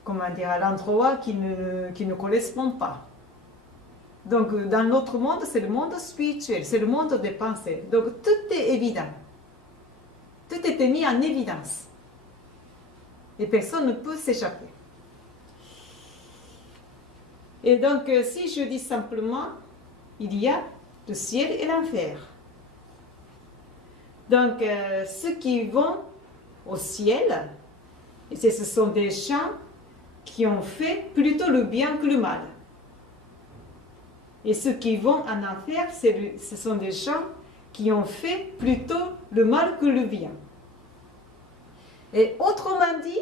à l'endroit qui ne correspond pas. Donc, dans notre monde, c'est le monde spirituel, c'est le monde des pensées. Donc, tout est évident. Tout est mis en évidence. Et personne ne peut s'échapper. Et donc, si je dis simplement, il y a le ciel et l'enfer. Donc, ceux qui vont au ciel, ce sont des gens qui ont fait plutôt le bien que le mal. Et ceux qui vont en enfer, ce sont des gens qui ont fait plutôt le mal que le bien. Et autrement dit,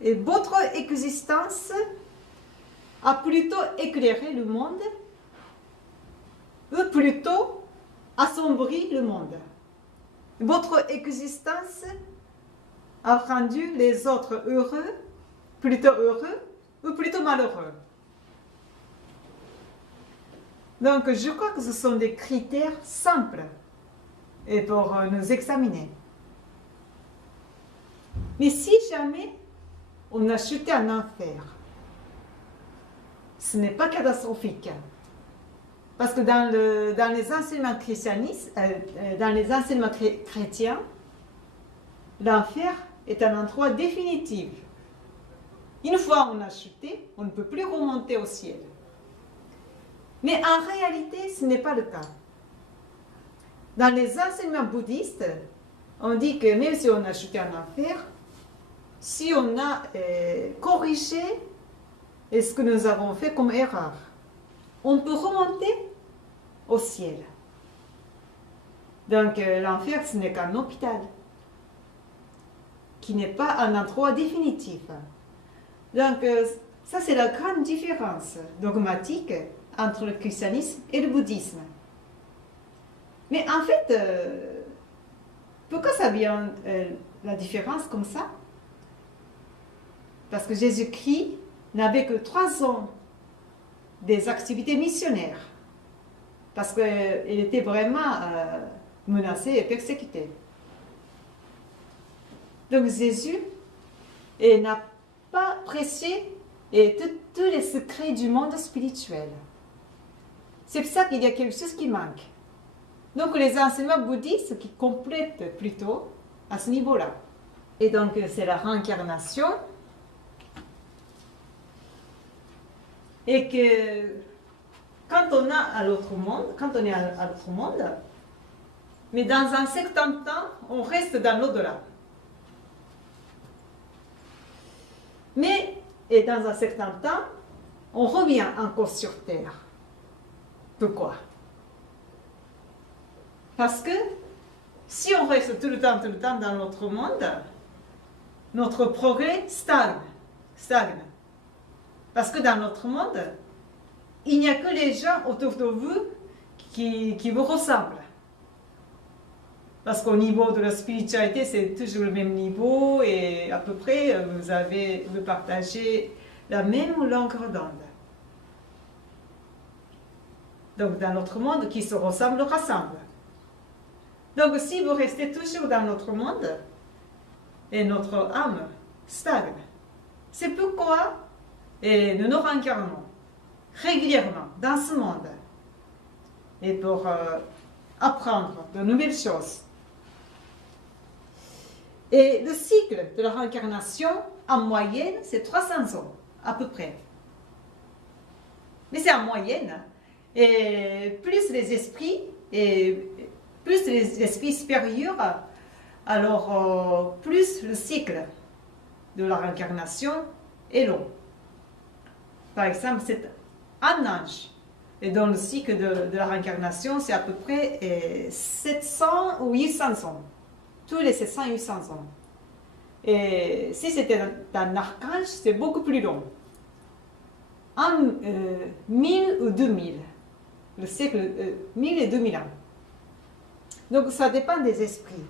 et votre existence a plutôt éclairé le monde ou plutôt assombri le monde. Votre existence a rendu les autres heureux ou plutôt malheureux. Donc, je crois que ce sont des critères simples et pour nous examiner. Mais si jamais on a chuté en enfer, ce n'est pas catastrophique. Parce que dans les enseignements chrétiens, l'enfer est un endroit définitif. Une fois on a chuté, on ne peut plus remonter au ciel. Mais en réalité, ce n'est pas le cas. Dans les enseignements bouddhistes, on dit que même si on a chuté en enfer, si on a corrigé ce que nous avons fait comme erreur, on peut remonter au ciel. Donc l'enfer, ce n'est qu'un hôpital, qui n'est pas un endroit définitif. Donc ça, c'est la grande différence dogmatique entre le christianisme et le bouddhisme. Mais en fait, pourquoi ça vient la différence comme ça? Parce que Jésus-Christ n'avait que 3 ans des activités missionnaires, parce qu'il était vraiment menacé et persécuté. Donc Jésus n'a pas prêché tous les secrets du monde spirituel. C'est pour ça qu'il y a quelque chose qui manque. Donc les enseignements bouddhistes qui complètent plutôt à ce niveau-là. Et donc c'est la réincarnation. Et que quand on est à l'autre monde, mais dans un certain temps, on reste dans l'au-delà. Et dans un certain temps, on revient encore sur Terre. Pourquoi? Parce que si on reste tout le temps dans notre monde, notre progrès stagne. Parce que dans notre monde, il n'y a que les gens autour de vous qui vous ressemblent. Parce qu'au niveau de la spiritualité, c'est toujours le même niveau et à peu près, vous partagez la même longueur d'onde. Donc dans notre monde, qui se ressemble, rassemble. Donc si vous restez toujours dans notre monde, et notre âme stagne, c'est pourquoi nous nous réincarnons régulièrement dans ce monde et pour apprendre de nouvelles choses. Et le cycle de la réincarnation, en moyenne, c'est 300 ans, à peu près. Mais c'est en moyenne. Et plus les esprits supérieurs, alors plus le cycle de la réincarnation est long. Par exemple, c'est un ange. Et dans le cycle de la réincarnation, c'est à peu près 700 ou 800 ans. Tous les 700 et 800 ans. Et si c'était un archange, c'est beaucoup plus long. 1000 ou 2000. Le siècle 1000 et 2000 ans. Donc ça dépend des esprits,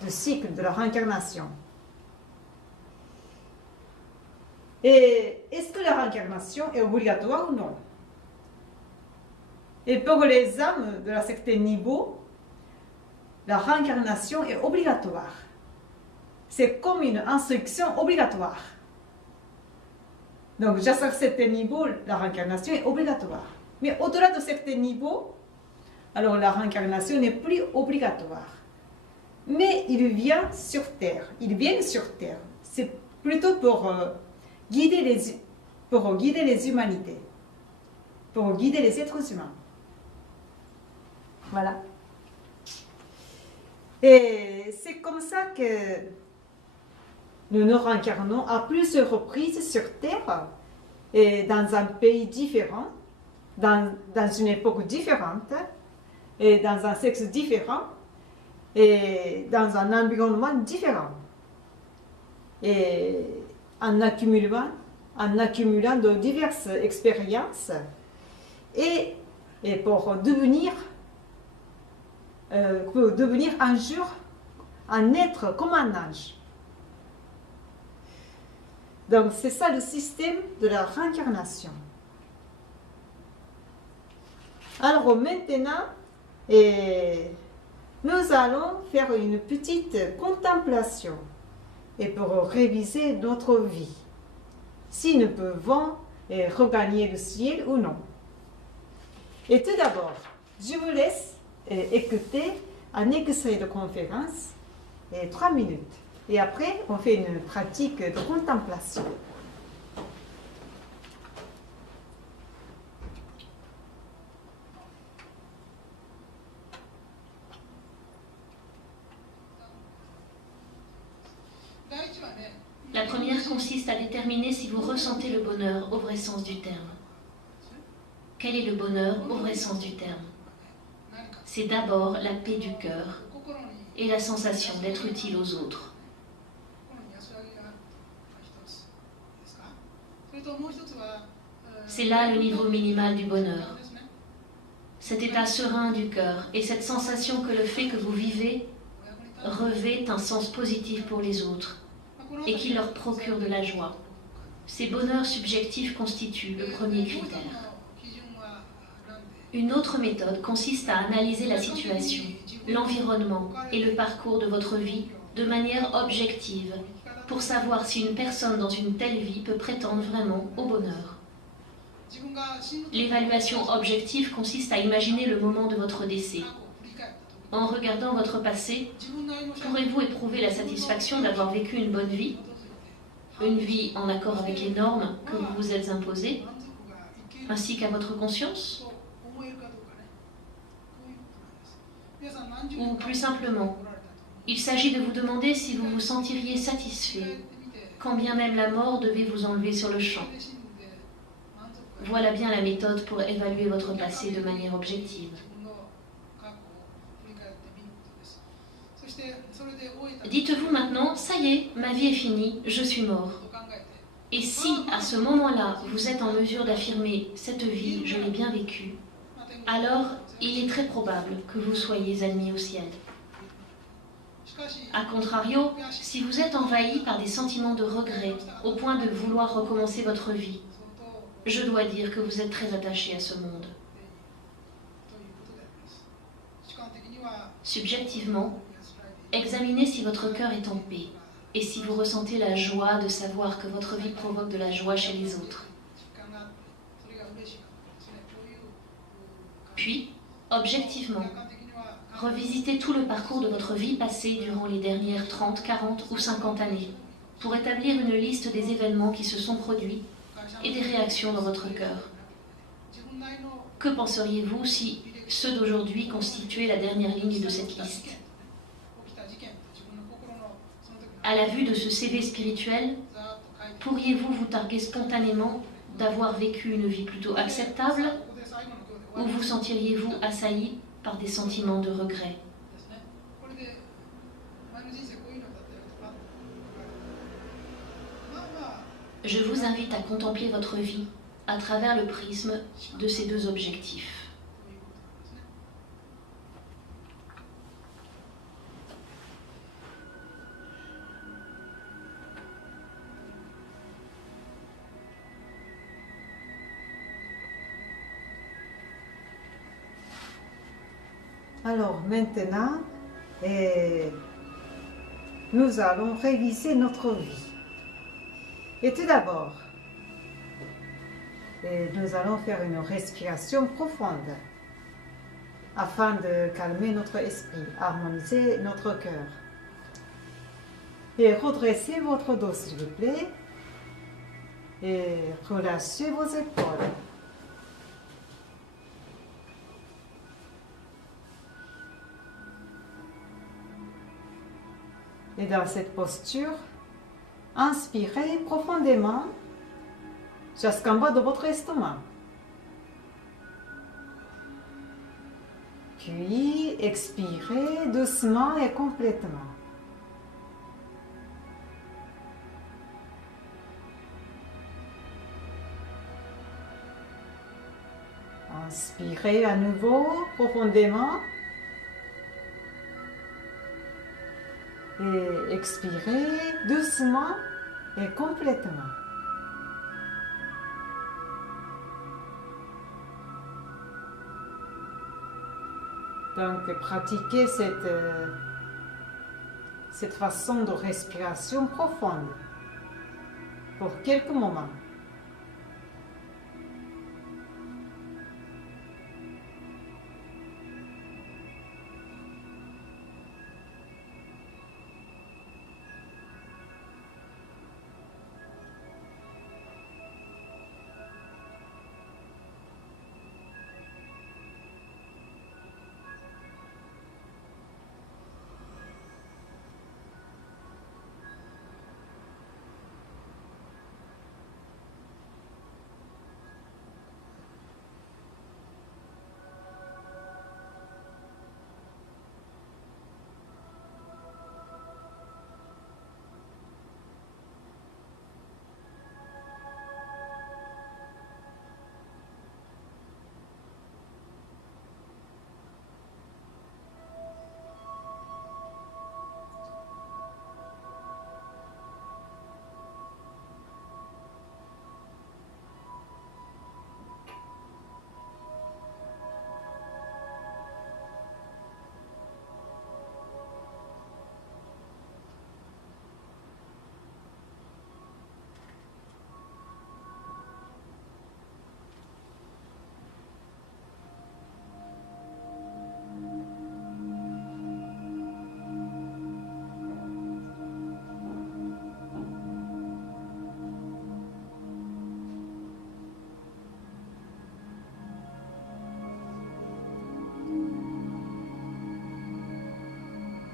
du cycle de la réincarnation. Et est-ce que la réincarnation est obligatoire ou non? Et pour les âmes de la certain niveau, la réincarnation est obligatoire. C'est comme une instruction obligatoire. Donc, jusqu'à certains niveaux, la réincarnation est obligatoire. Mais au-delà de certains niveaux, alors la réincarnation n'est plus obligatoire. Mais ils viennent sur Terre. C'est plutôt pour guider les humanités, pour guider les êtres humains. Voilà. Et c'est comme ça que nous nous réincarnons à plusieurs reprises sur Terre, et dans un pays différent, dans une époque différente, et dans un sexe différent, et dans un environnement différent. Et en accumulant de diverses expériences et pour devenir un jour un être comme un ange. Donc c'est ça le système de la réincarnation. Alors maintenant, nous allons faire une petite contemplation et pour réviser notre vie, si nous pouvons regagner le ciel ou non. Et tout d'abord, je vous laisse écouter un extrait de conférence, 3 minutes. Et après, on fait une pratique de contemplation. La première consiste à déterminer si vous ressentez le bonheur au vrai sens du terme. Quel est le bonheur au vrai sens du terme? C'est d'abord la paix du cœur et la sensation d'être utile aux autres. C'est là le niveau minimal du bonheur. Cet état serein du cœur et cette sensation que le fait que vous vivez revêt un sens positif pour les autres et qui leur procure de la joie. Ces bonheurs subjectifs constituent le premier critère. Une autre méthode consiste à analyser la situation, l'environnement et le parcours de votre vie de manière objective pour savoir si une personne dans une telle vie peut prétendre vraiment au bonheur. L'évaluation objective consiste à imaginer le moment de votre décès. En regardant votre passé, pourrez-vous éprouver la satisfaction d'avoir vécu une bonne vie, une vie en accord avec les normes que vous vous êtes imposées, ainsi qu'à votre conscience? Ou plus simplement, il s'agit de vous demander si vous vous sentiriez satisfait, quand bien même la mort devait vous enlever sur le champ. Voilà bien la méthode pour évaluer votre passé de manière objective. Dites-vous maintenant, ça y est, ma vie est finie, je suis mort. Et si, à ce moment-là, vous êtes en mesure d'affirmer « cette vie, je l'ai bien vécue », alors il est très probable que vous soyez admis au ciel. A contrario, si vous êtes envahi par des sentiments de regret au point de vouloir recommencer votre vie, je dois dire que vous êtes très attaché à ce monde. Subjectivement, examinez si votre cœur est en paix et si vous ressentez la joie de savoir que votre vie provoque de la joie chez les autres. Puis, objectivement, revisitez tout le parcours de votre vie passée durant les dernières 30, 40 ou 50 années pour établir une liste des événements qui se sont produits et des réactions dans votre cœur. Que penseriez-vous si ceux d'aujourd'hui constituaient la dernière ligne de cette liste? À la vue de ce CV spirituel, pourriez-vous vous targuer spontanément d'avoir vécu une vie plutôt acceptable ou vous sentiriez-vous assailli par des sentiments de regret? Je vous invite à contempler votre vie à travers le prisme de ces deux objectifs. Alors maintenant, nous allons réviser notre vie. Et tout d'abord, nous allons faire une respiration profonde afin de calmer notre esprit, harmoniser notre cœur. Et redressez votre dos s'il vous plaît et relâchez vos épaules. Et dans cette posture, inspirez profondément jusqu'en bas de votre estomac. Puis expirez doucement et complètement. Inspirez à nouveau profondément et expirez doucement et complètement. Donc, pratiquez cette façon de respiration profonde pour quelques moments.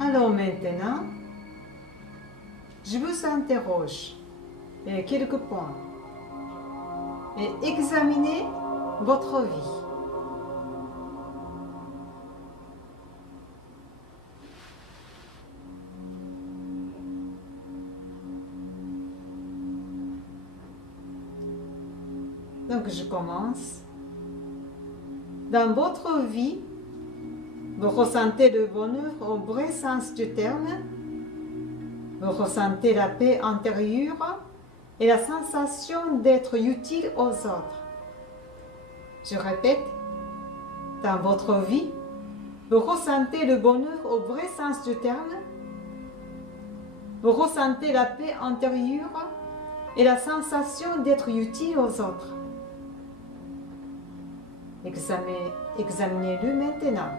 Alors maintenant, je vous interroge quelques points et examinez votre vie. Donc je commence. Dans votre vie, vous ressentez le bonheur au vrai sens du terme. Vous ressentez la paix intérieure et la sensation d'être utile aux autres. Je répète, dans votre vie, vous ressentez le bonheur au vrai sens du terme. Vous ressentez la paix intérieure et la sensation d'être utile aux autres. Examinez-le maintenant.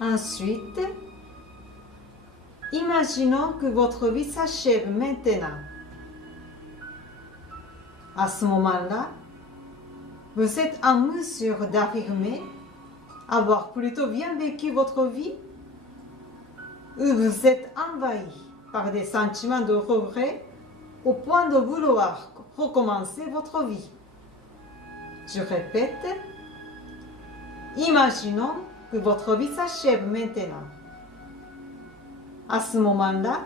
Ensuite, Imaginons que votre vie s'achève maintenant. À ce moment-là, vous êtes en mesure d'affirmer avoir plutôt bien vécu votre vie ou vous êtes envahi par des sentiments de regret au point de vouloir recommencer votre vie. Je répète, imaginons que votre vie s'achève maintenant. À ce moment-là,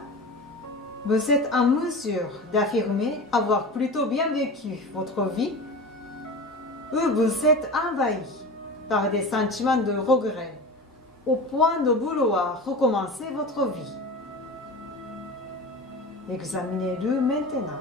vous êtes en mesure d'affirmer avoir plutôt bien vécu votre vie ou vous êtes envahi par des sentiments de regret au point de vouloir recommencer votre vie. Examinez-le maintenant.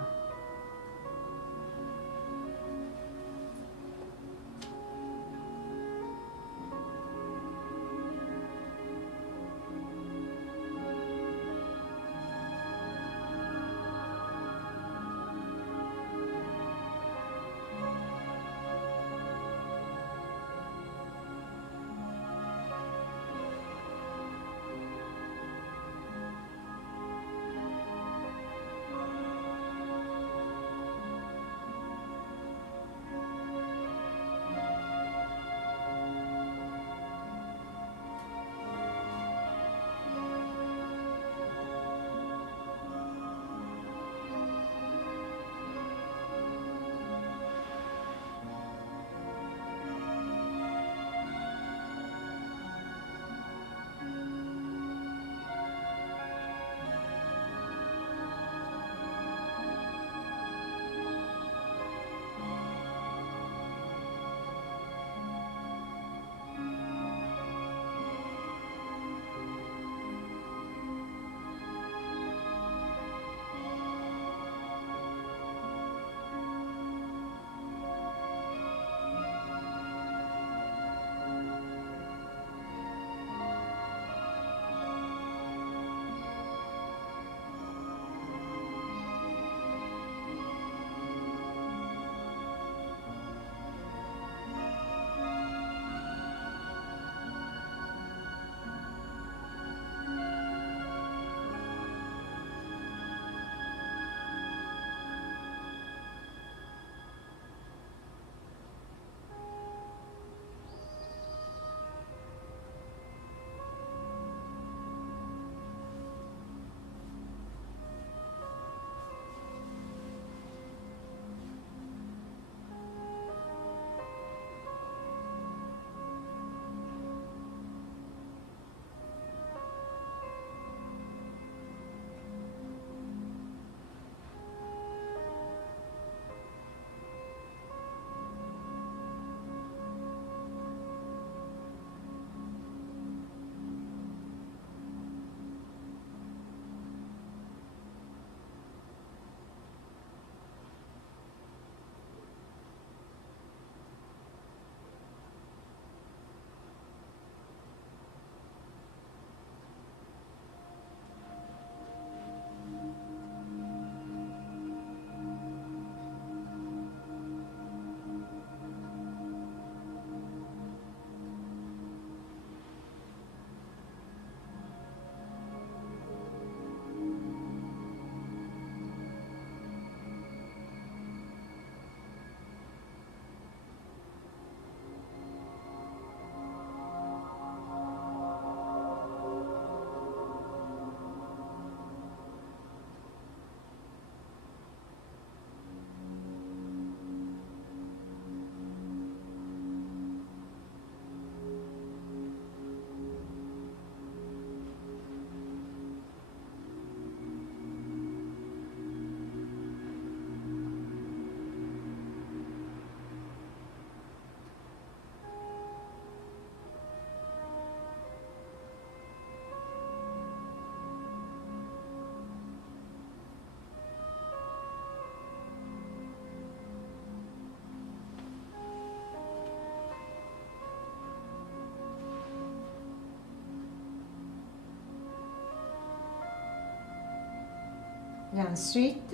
Et ensuite,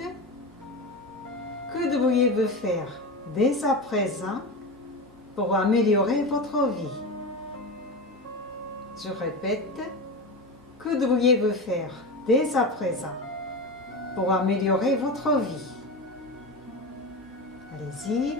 que devriez-vous faire dès à présent pour améliorer votre vie? Je répète, que devriez-vous faire dès à présent pour améliorer votre vie. Allez-y.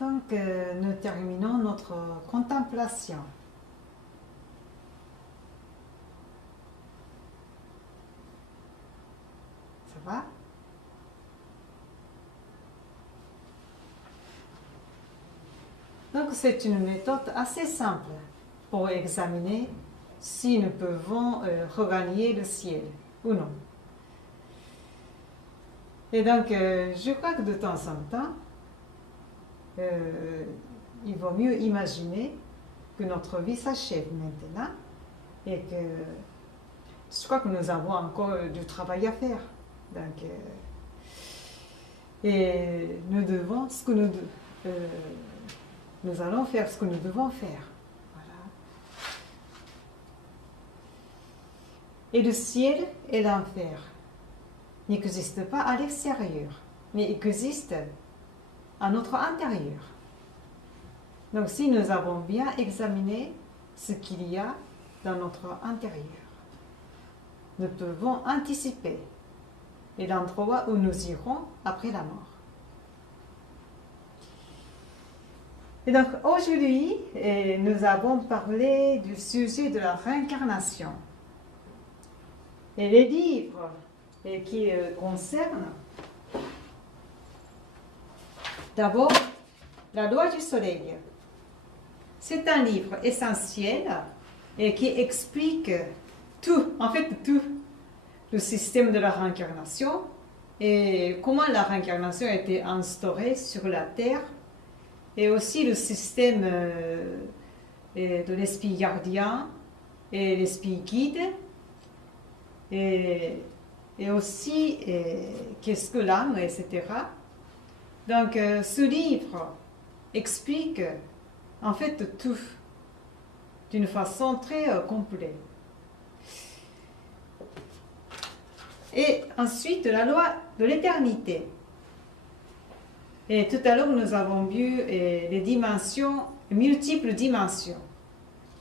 Donc, nous terminons notre contemplation. Ça va? Donc, c'est une méthode assez simple pour examiner si nous pouvons regagner le ciel ou non. Et donc, je crois que de temps en temps, il vaut mieux imaginer que notre vie s'achève maintenant et que je crois que nous avons encore du travail à faire. Donc, et nous devons ce que nous allons faire ce que nous devons faire. Voilà. Et le ciel et l'enfer n'existent pas à l'extérieur, mais existent à notre intérieur. Donc si nous avons bien examiné ce qu'il y a dans notre intérieur, nous pouvons anticiper l'endroit où nous irons après la mort. Et donc aujourd'hui, nous avons parlé du sujet de la réincarnation. Et les livres qui concernent d'abord la loi du soleil. C'est un livre essentiel et qui explique tout, en fait tout, le système de la réincarnation et comment la réincarnation a été instaurée sur la Terre et aussi le système de l'esprit gardien et l'esprit guide et aussi qu'est-ce que l'âme, etc. Donc ce livre explique en fait tout d'une façon très complète. Et ensuite la loi de l'éternité. Et tout à l'heure nous avons vu les dimensions, multiples dimensions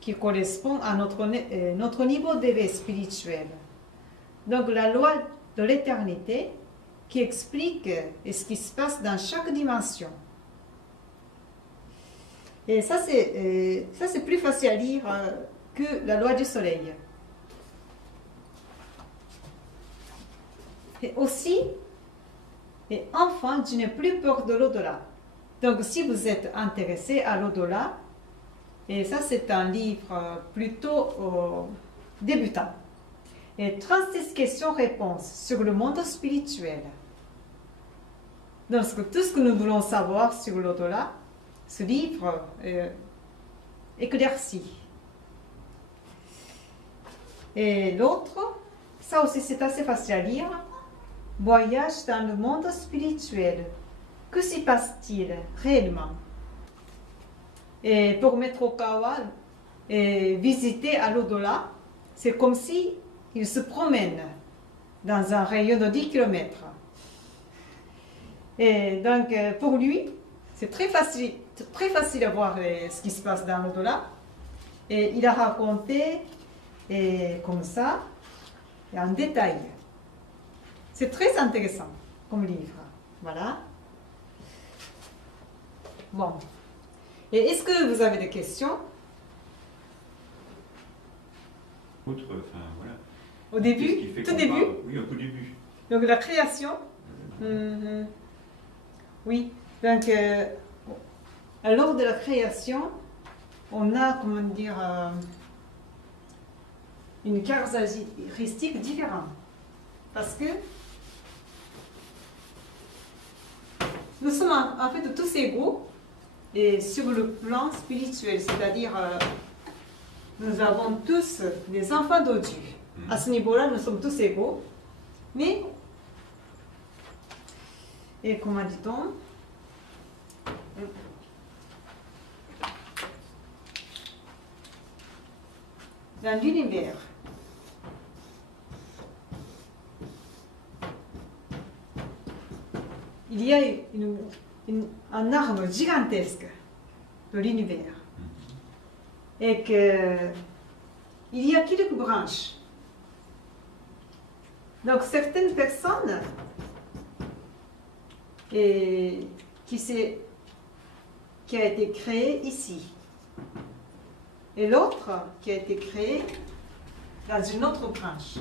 qui correspondent à notre niveau d'éveil spirituel. Donc la loi de l'éternité qui explique ce qui se passe dans chaque dimension. Et ça c'est plus facile à lire que la loi du soleil. Et aussi, et enfin, je n'ai plus peur de l'au-delà. Donc si vous êtes intéressé à l'au-delà, et ça c'est un livre plutôt débutant. Et 36 questions-réponses sur le monde spirituel. Donc tout ce que nous voulons savoir sur l'au-delà, ce livre éclaircit. Et l'autre, ça aussi c'est assez facile à lire. Voyage dans le monde spirituel. Que s'y passe-t-il réellement? Et pour Maître Okawa, visiter à l'au-delà, c'est comme si il se promène dans un rayon de 10 km. Et donc, pour lui, c'est très facile à voir ce qui se passe dans l'au-delà. Et il a raconté comme ça, en détail. C'est très intéressant comme livre. Voilà. Bon. Et est-ce que vous avez des questions? Autre, enfin voilà. Au début? Tout début? Oui, au tout début. Donc la création? Oui. Donc, lors de la création, on a, comment dire, une caractéristique différente. Parce que nous sommes en fait tous égaux et sur le plan spirituel, c'est-à-dire nous avons tous des enfants de Dieu. À ce niveau-là, nous sommes tous égaux. Mais, et comment dit-on? Dans l'univers, il y a un arbre gigantesque de l'univers et qu'il y a quelques branches. Donc certaines personnes qui a été créée ici et l'autre qui a été créée dans une autre branche.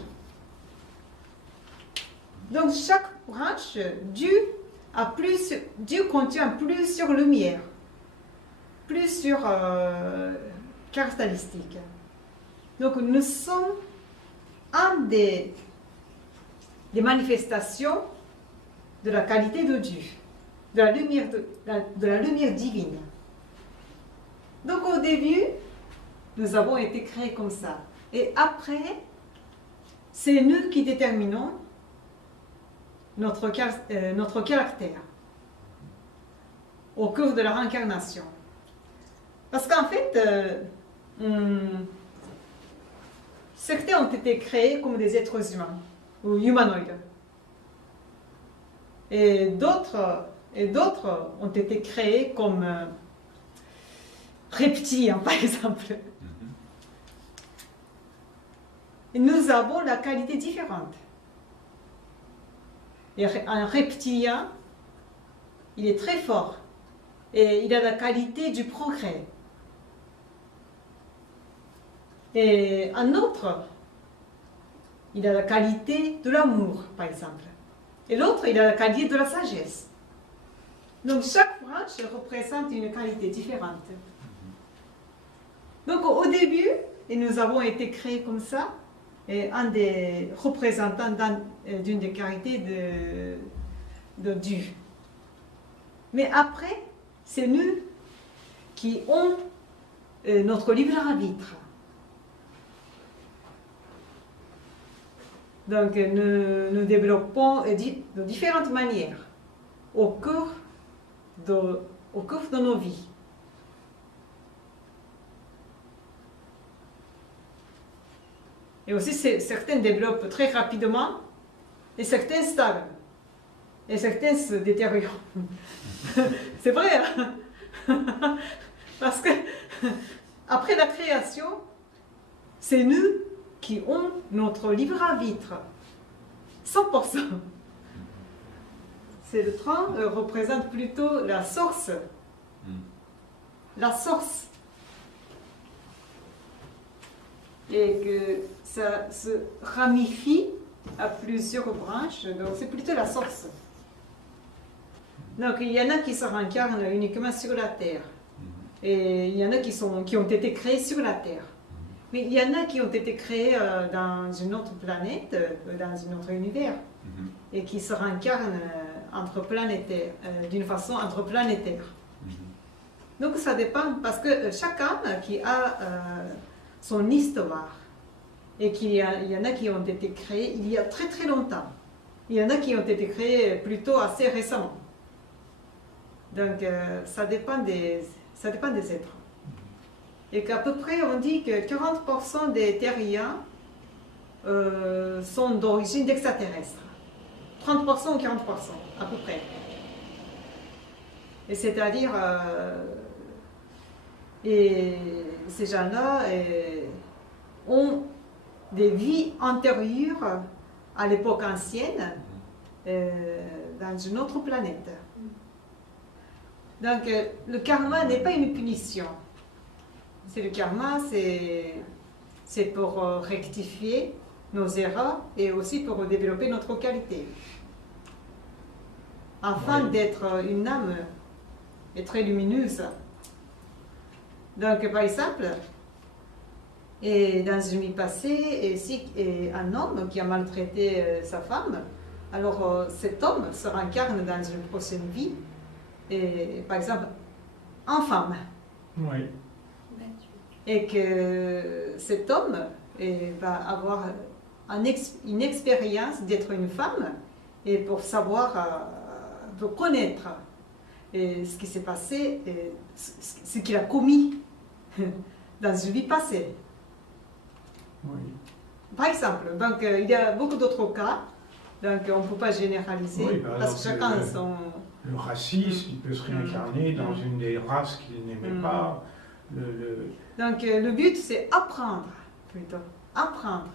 Donc chaque branche, Dieu contient plus sur lumière, plus sur caractéristiques. Donc nous sommes un des manifestations de la qualité de Dieu, de la lumière divine. Donc au début, nous avons été créés comme ça. Et après, c'est nous qui déterminons notre caractère au cours de la réincarnation. Parce qu'en fait, certains ont été créés comme des êtres humains ou humanoïdes. Et d'autres ont été créés comme reptiliens, par exemple. Et nous avons la qualité différente. Et un reptilien, il est très fort et il a la qualité du progrès. Et un autre, il a la qualité de l'amour, par exemple. Et l'autre, il a la qualité de la sagesse. Donc chaque branche représente une qualité différente. Donc au début, et nous avons été créés comme ça, et un des représentants d'une des qualités de Dieu. Mais après, c'est nous qui ont notre libre arbitre. Donc nous développons de différentes manières au cours de nos vies. Et aussi, certains développent très rapidement et certains stagnent. Et certains se détériorent. C'est vrai, hein? Parce que après la création, c'est nous qui ont notre libre arbitre. 100%. C'est le train représente plutôt la source. La source. Et que ça se ramifie à plusieurs branches, donc c'est plutôt la source. Donc il y en a qui se rencarnent uniquement sur la Terre, et il y en a qui ont été créés sur la Terre. Mais il y en a qui ont été créés dans une autre planète, dans un autre univers, et qui se rencarnent d'une façon interplanétaire. Donc ça dépend, parce que chaque âme qui a son histoire, et qu'il y en a qui ont été créés il y a très très longtemps. Il y en a qui ont été créés plutôt assez récemment. Donc ça dépend des êtres. Et qu'à peu près on dit que 40% des terriens sont d'origine d'extraterrestres. 30% ou 40% à peu près. Et c'est-à-dire, et ces gens-là ont des vies antérieures à l'époque ancienne dans une autre planète. Donc le karma n'est pas une punition. Le karma, c'est pour rectifier nos erreurs et aussi pour développer notre qualité. Afin d'être une âme très lumineuse. Donc par exemple, et dans une vie passée, et un homme qui a maltraité sa femme, alors cet homme se rencarne dans une prochaine vie, et, par exemple, en femme. Oui. Et que cet homme va avoir une expérience d'être une femme, et pour savoir, pour connaître ce qui s'est passé, ce qu'il a commis dans une vie passée. Oui. Par exemple, donc il y a beaucoup d'autres cas, donc on ne peut pas généraliser, Oui, parce que chacun son... Le racisme, il peut se réincarner dans une des races qu'il n'aimait pas. Donc le but, c'est apprendre, plutôt. Apprendre.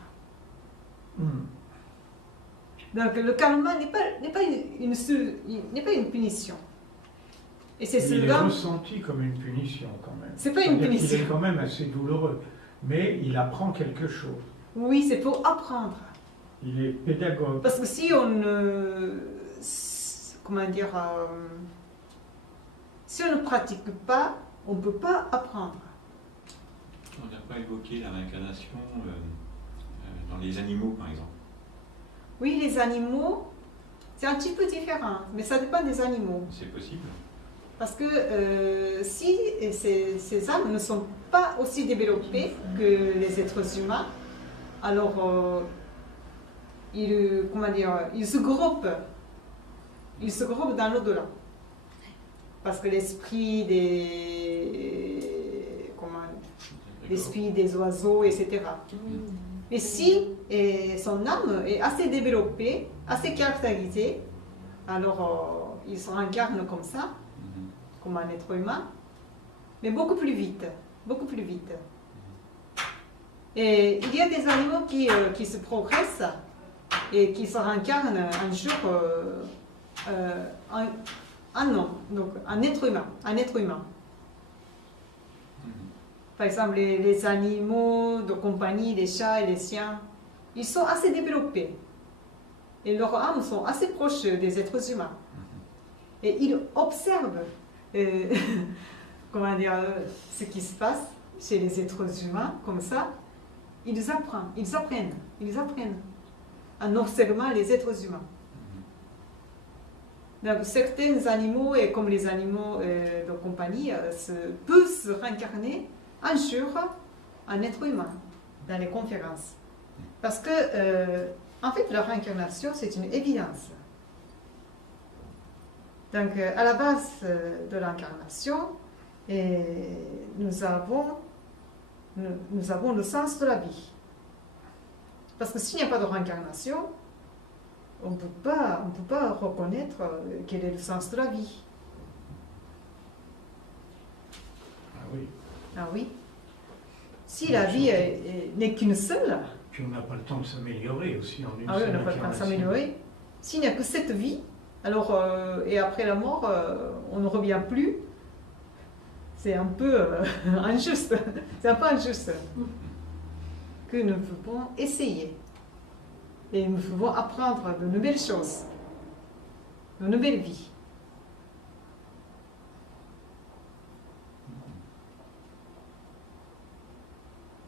Donc le karma n'est pas une punition. Et c'est il est ressenti comme une punition quand même. C'est pas une punition. Il est quand même assez douloureux, mais il apprend quelque chose. Oui, c'est pour apprendre. Il est pédagogue. Parce que si on comment dire, si on ne pratique pas, on ne peut pas apprendre. On n'a pas évoqué la réincarnation dans les animaux, par exemple. Oui, les animaux, c'est un petit peu différent, mais ça dépend des animaux. C'est possible. Parce que si ces âmes ne sont pas aussi développées que les êtres humains, alors ils se groupent. Ils se groupent dans l'au-delà. Parce que l'esprit des oiseaux, etc. Mais si son âme est assez développée, assez caractérisée, alors il se rencarne comme ça, comme un être humain, mais beaucoup plus vite, beaucoup plus vite. Et il y a des animaux qui se progressent et qui se rencarnent un jour un homme, donc un être humain. Par exemple, les animaux de compagnie, les chats et les chiens, ils sont assez développés. Et leurs âmes sont assez proches des êtres humains. Et ils observent comment dire, ce qui se passe chez les êtres humains, comme ça. Ils apprennent en observant les êtres humains. Donc, certains animaux, et comme les animaux de compagnie, peuvent se réincarner un jour en être humain dans les conférences. Parce que, en fait, la réincarnation, c'est une évidence. Donc, à la base de l'incarnation, nous avons le sens de la vie. Parce que s'il n'y a pas de réincarnation, on ne peut pas reconnaître quel est le sens de la vie. Ah oui. Ah oui. Si la vie n'est qu'une seule... Puis on n'a pas le temps de s'améliorer aussi en une Ah oui, seule on n'a pas le temps de incarnation. s'améliorer. S'il n'y a que cette vie, alors, et après la mort, on ne revient plus. C'est un peu injuste. C'est un peu injuste. Que nous pouvons essayer. Et nous pouvons apprendre de nouvelles choses, de nouvelles vies.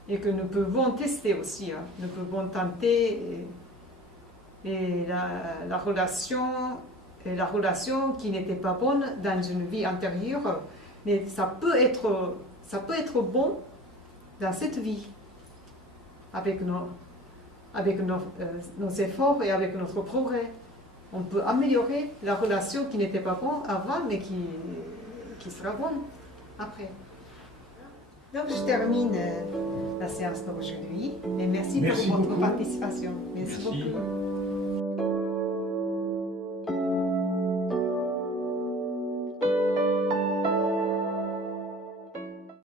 Et que nous pouvons tester aussi. Nous pouvons tenter et la relation qui n'était pas bonne dans une vie antérieure, mais ça peut être bon dans cette vie, avec nos efforts et avec notre progrès. On peut améliorer la relation qui n'était pas bonne avant, mais qui sera bonne après. Donc je termine la séance d'aujourd'hui et merci pour votre beaucoup. participation. Merci beaucoup.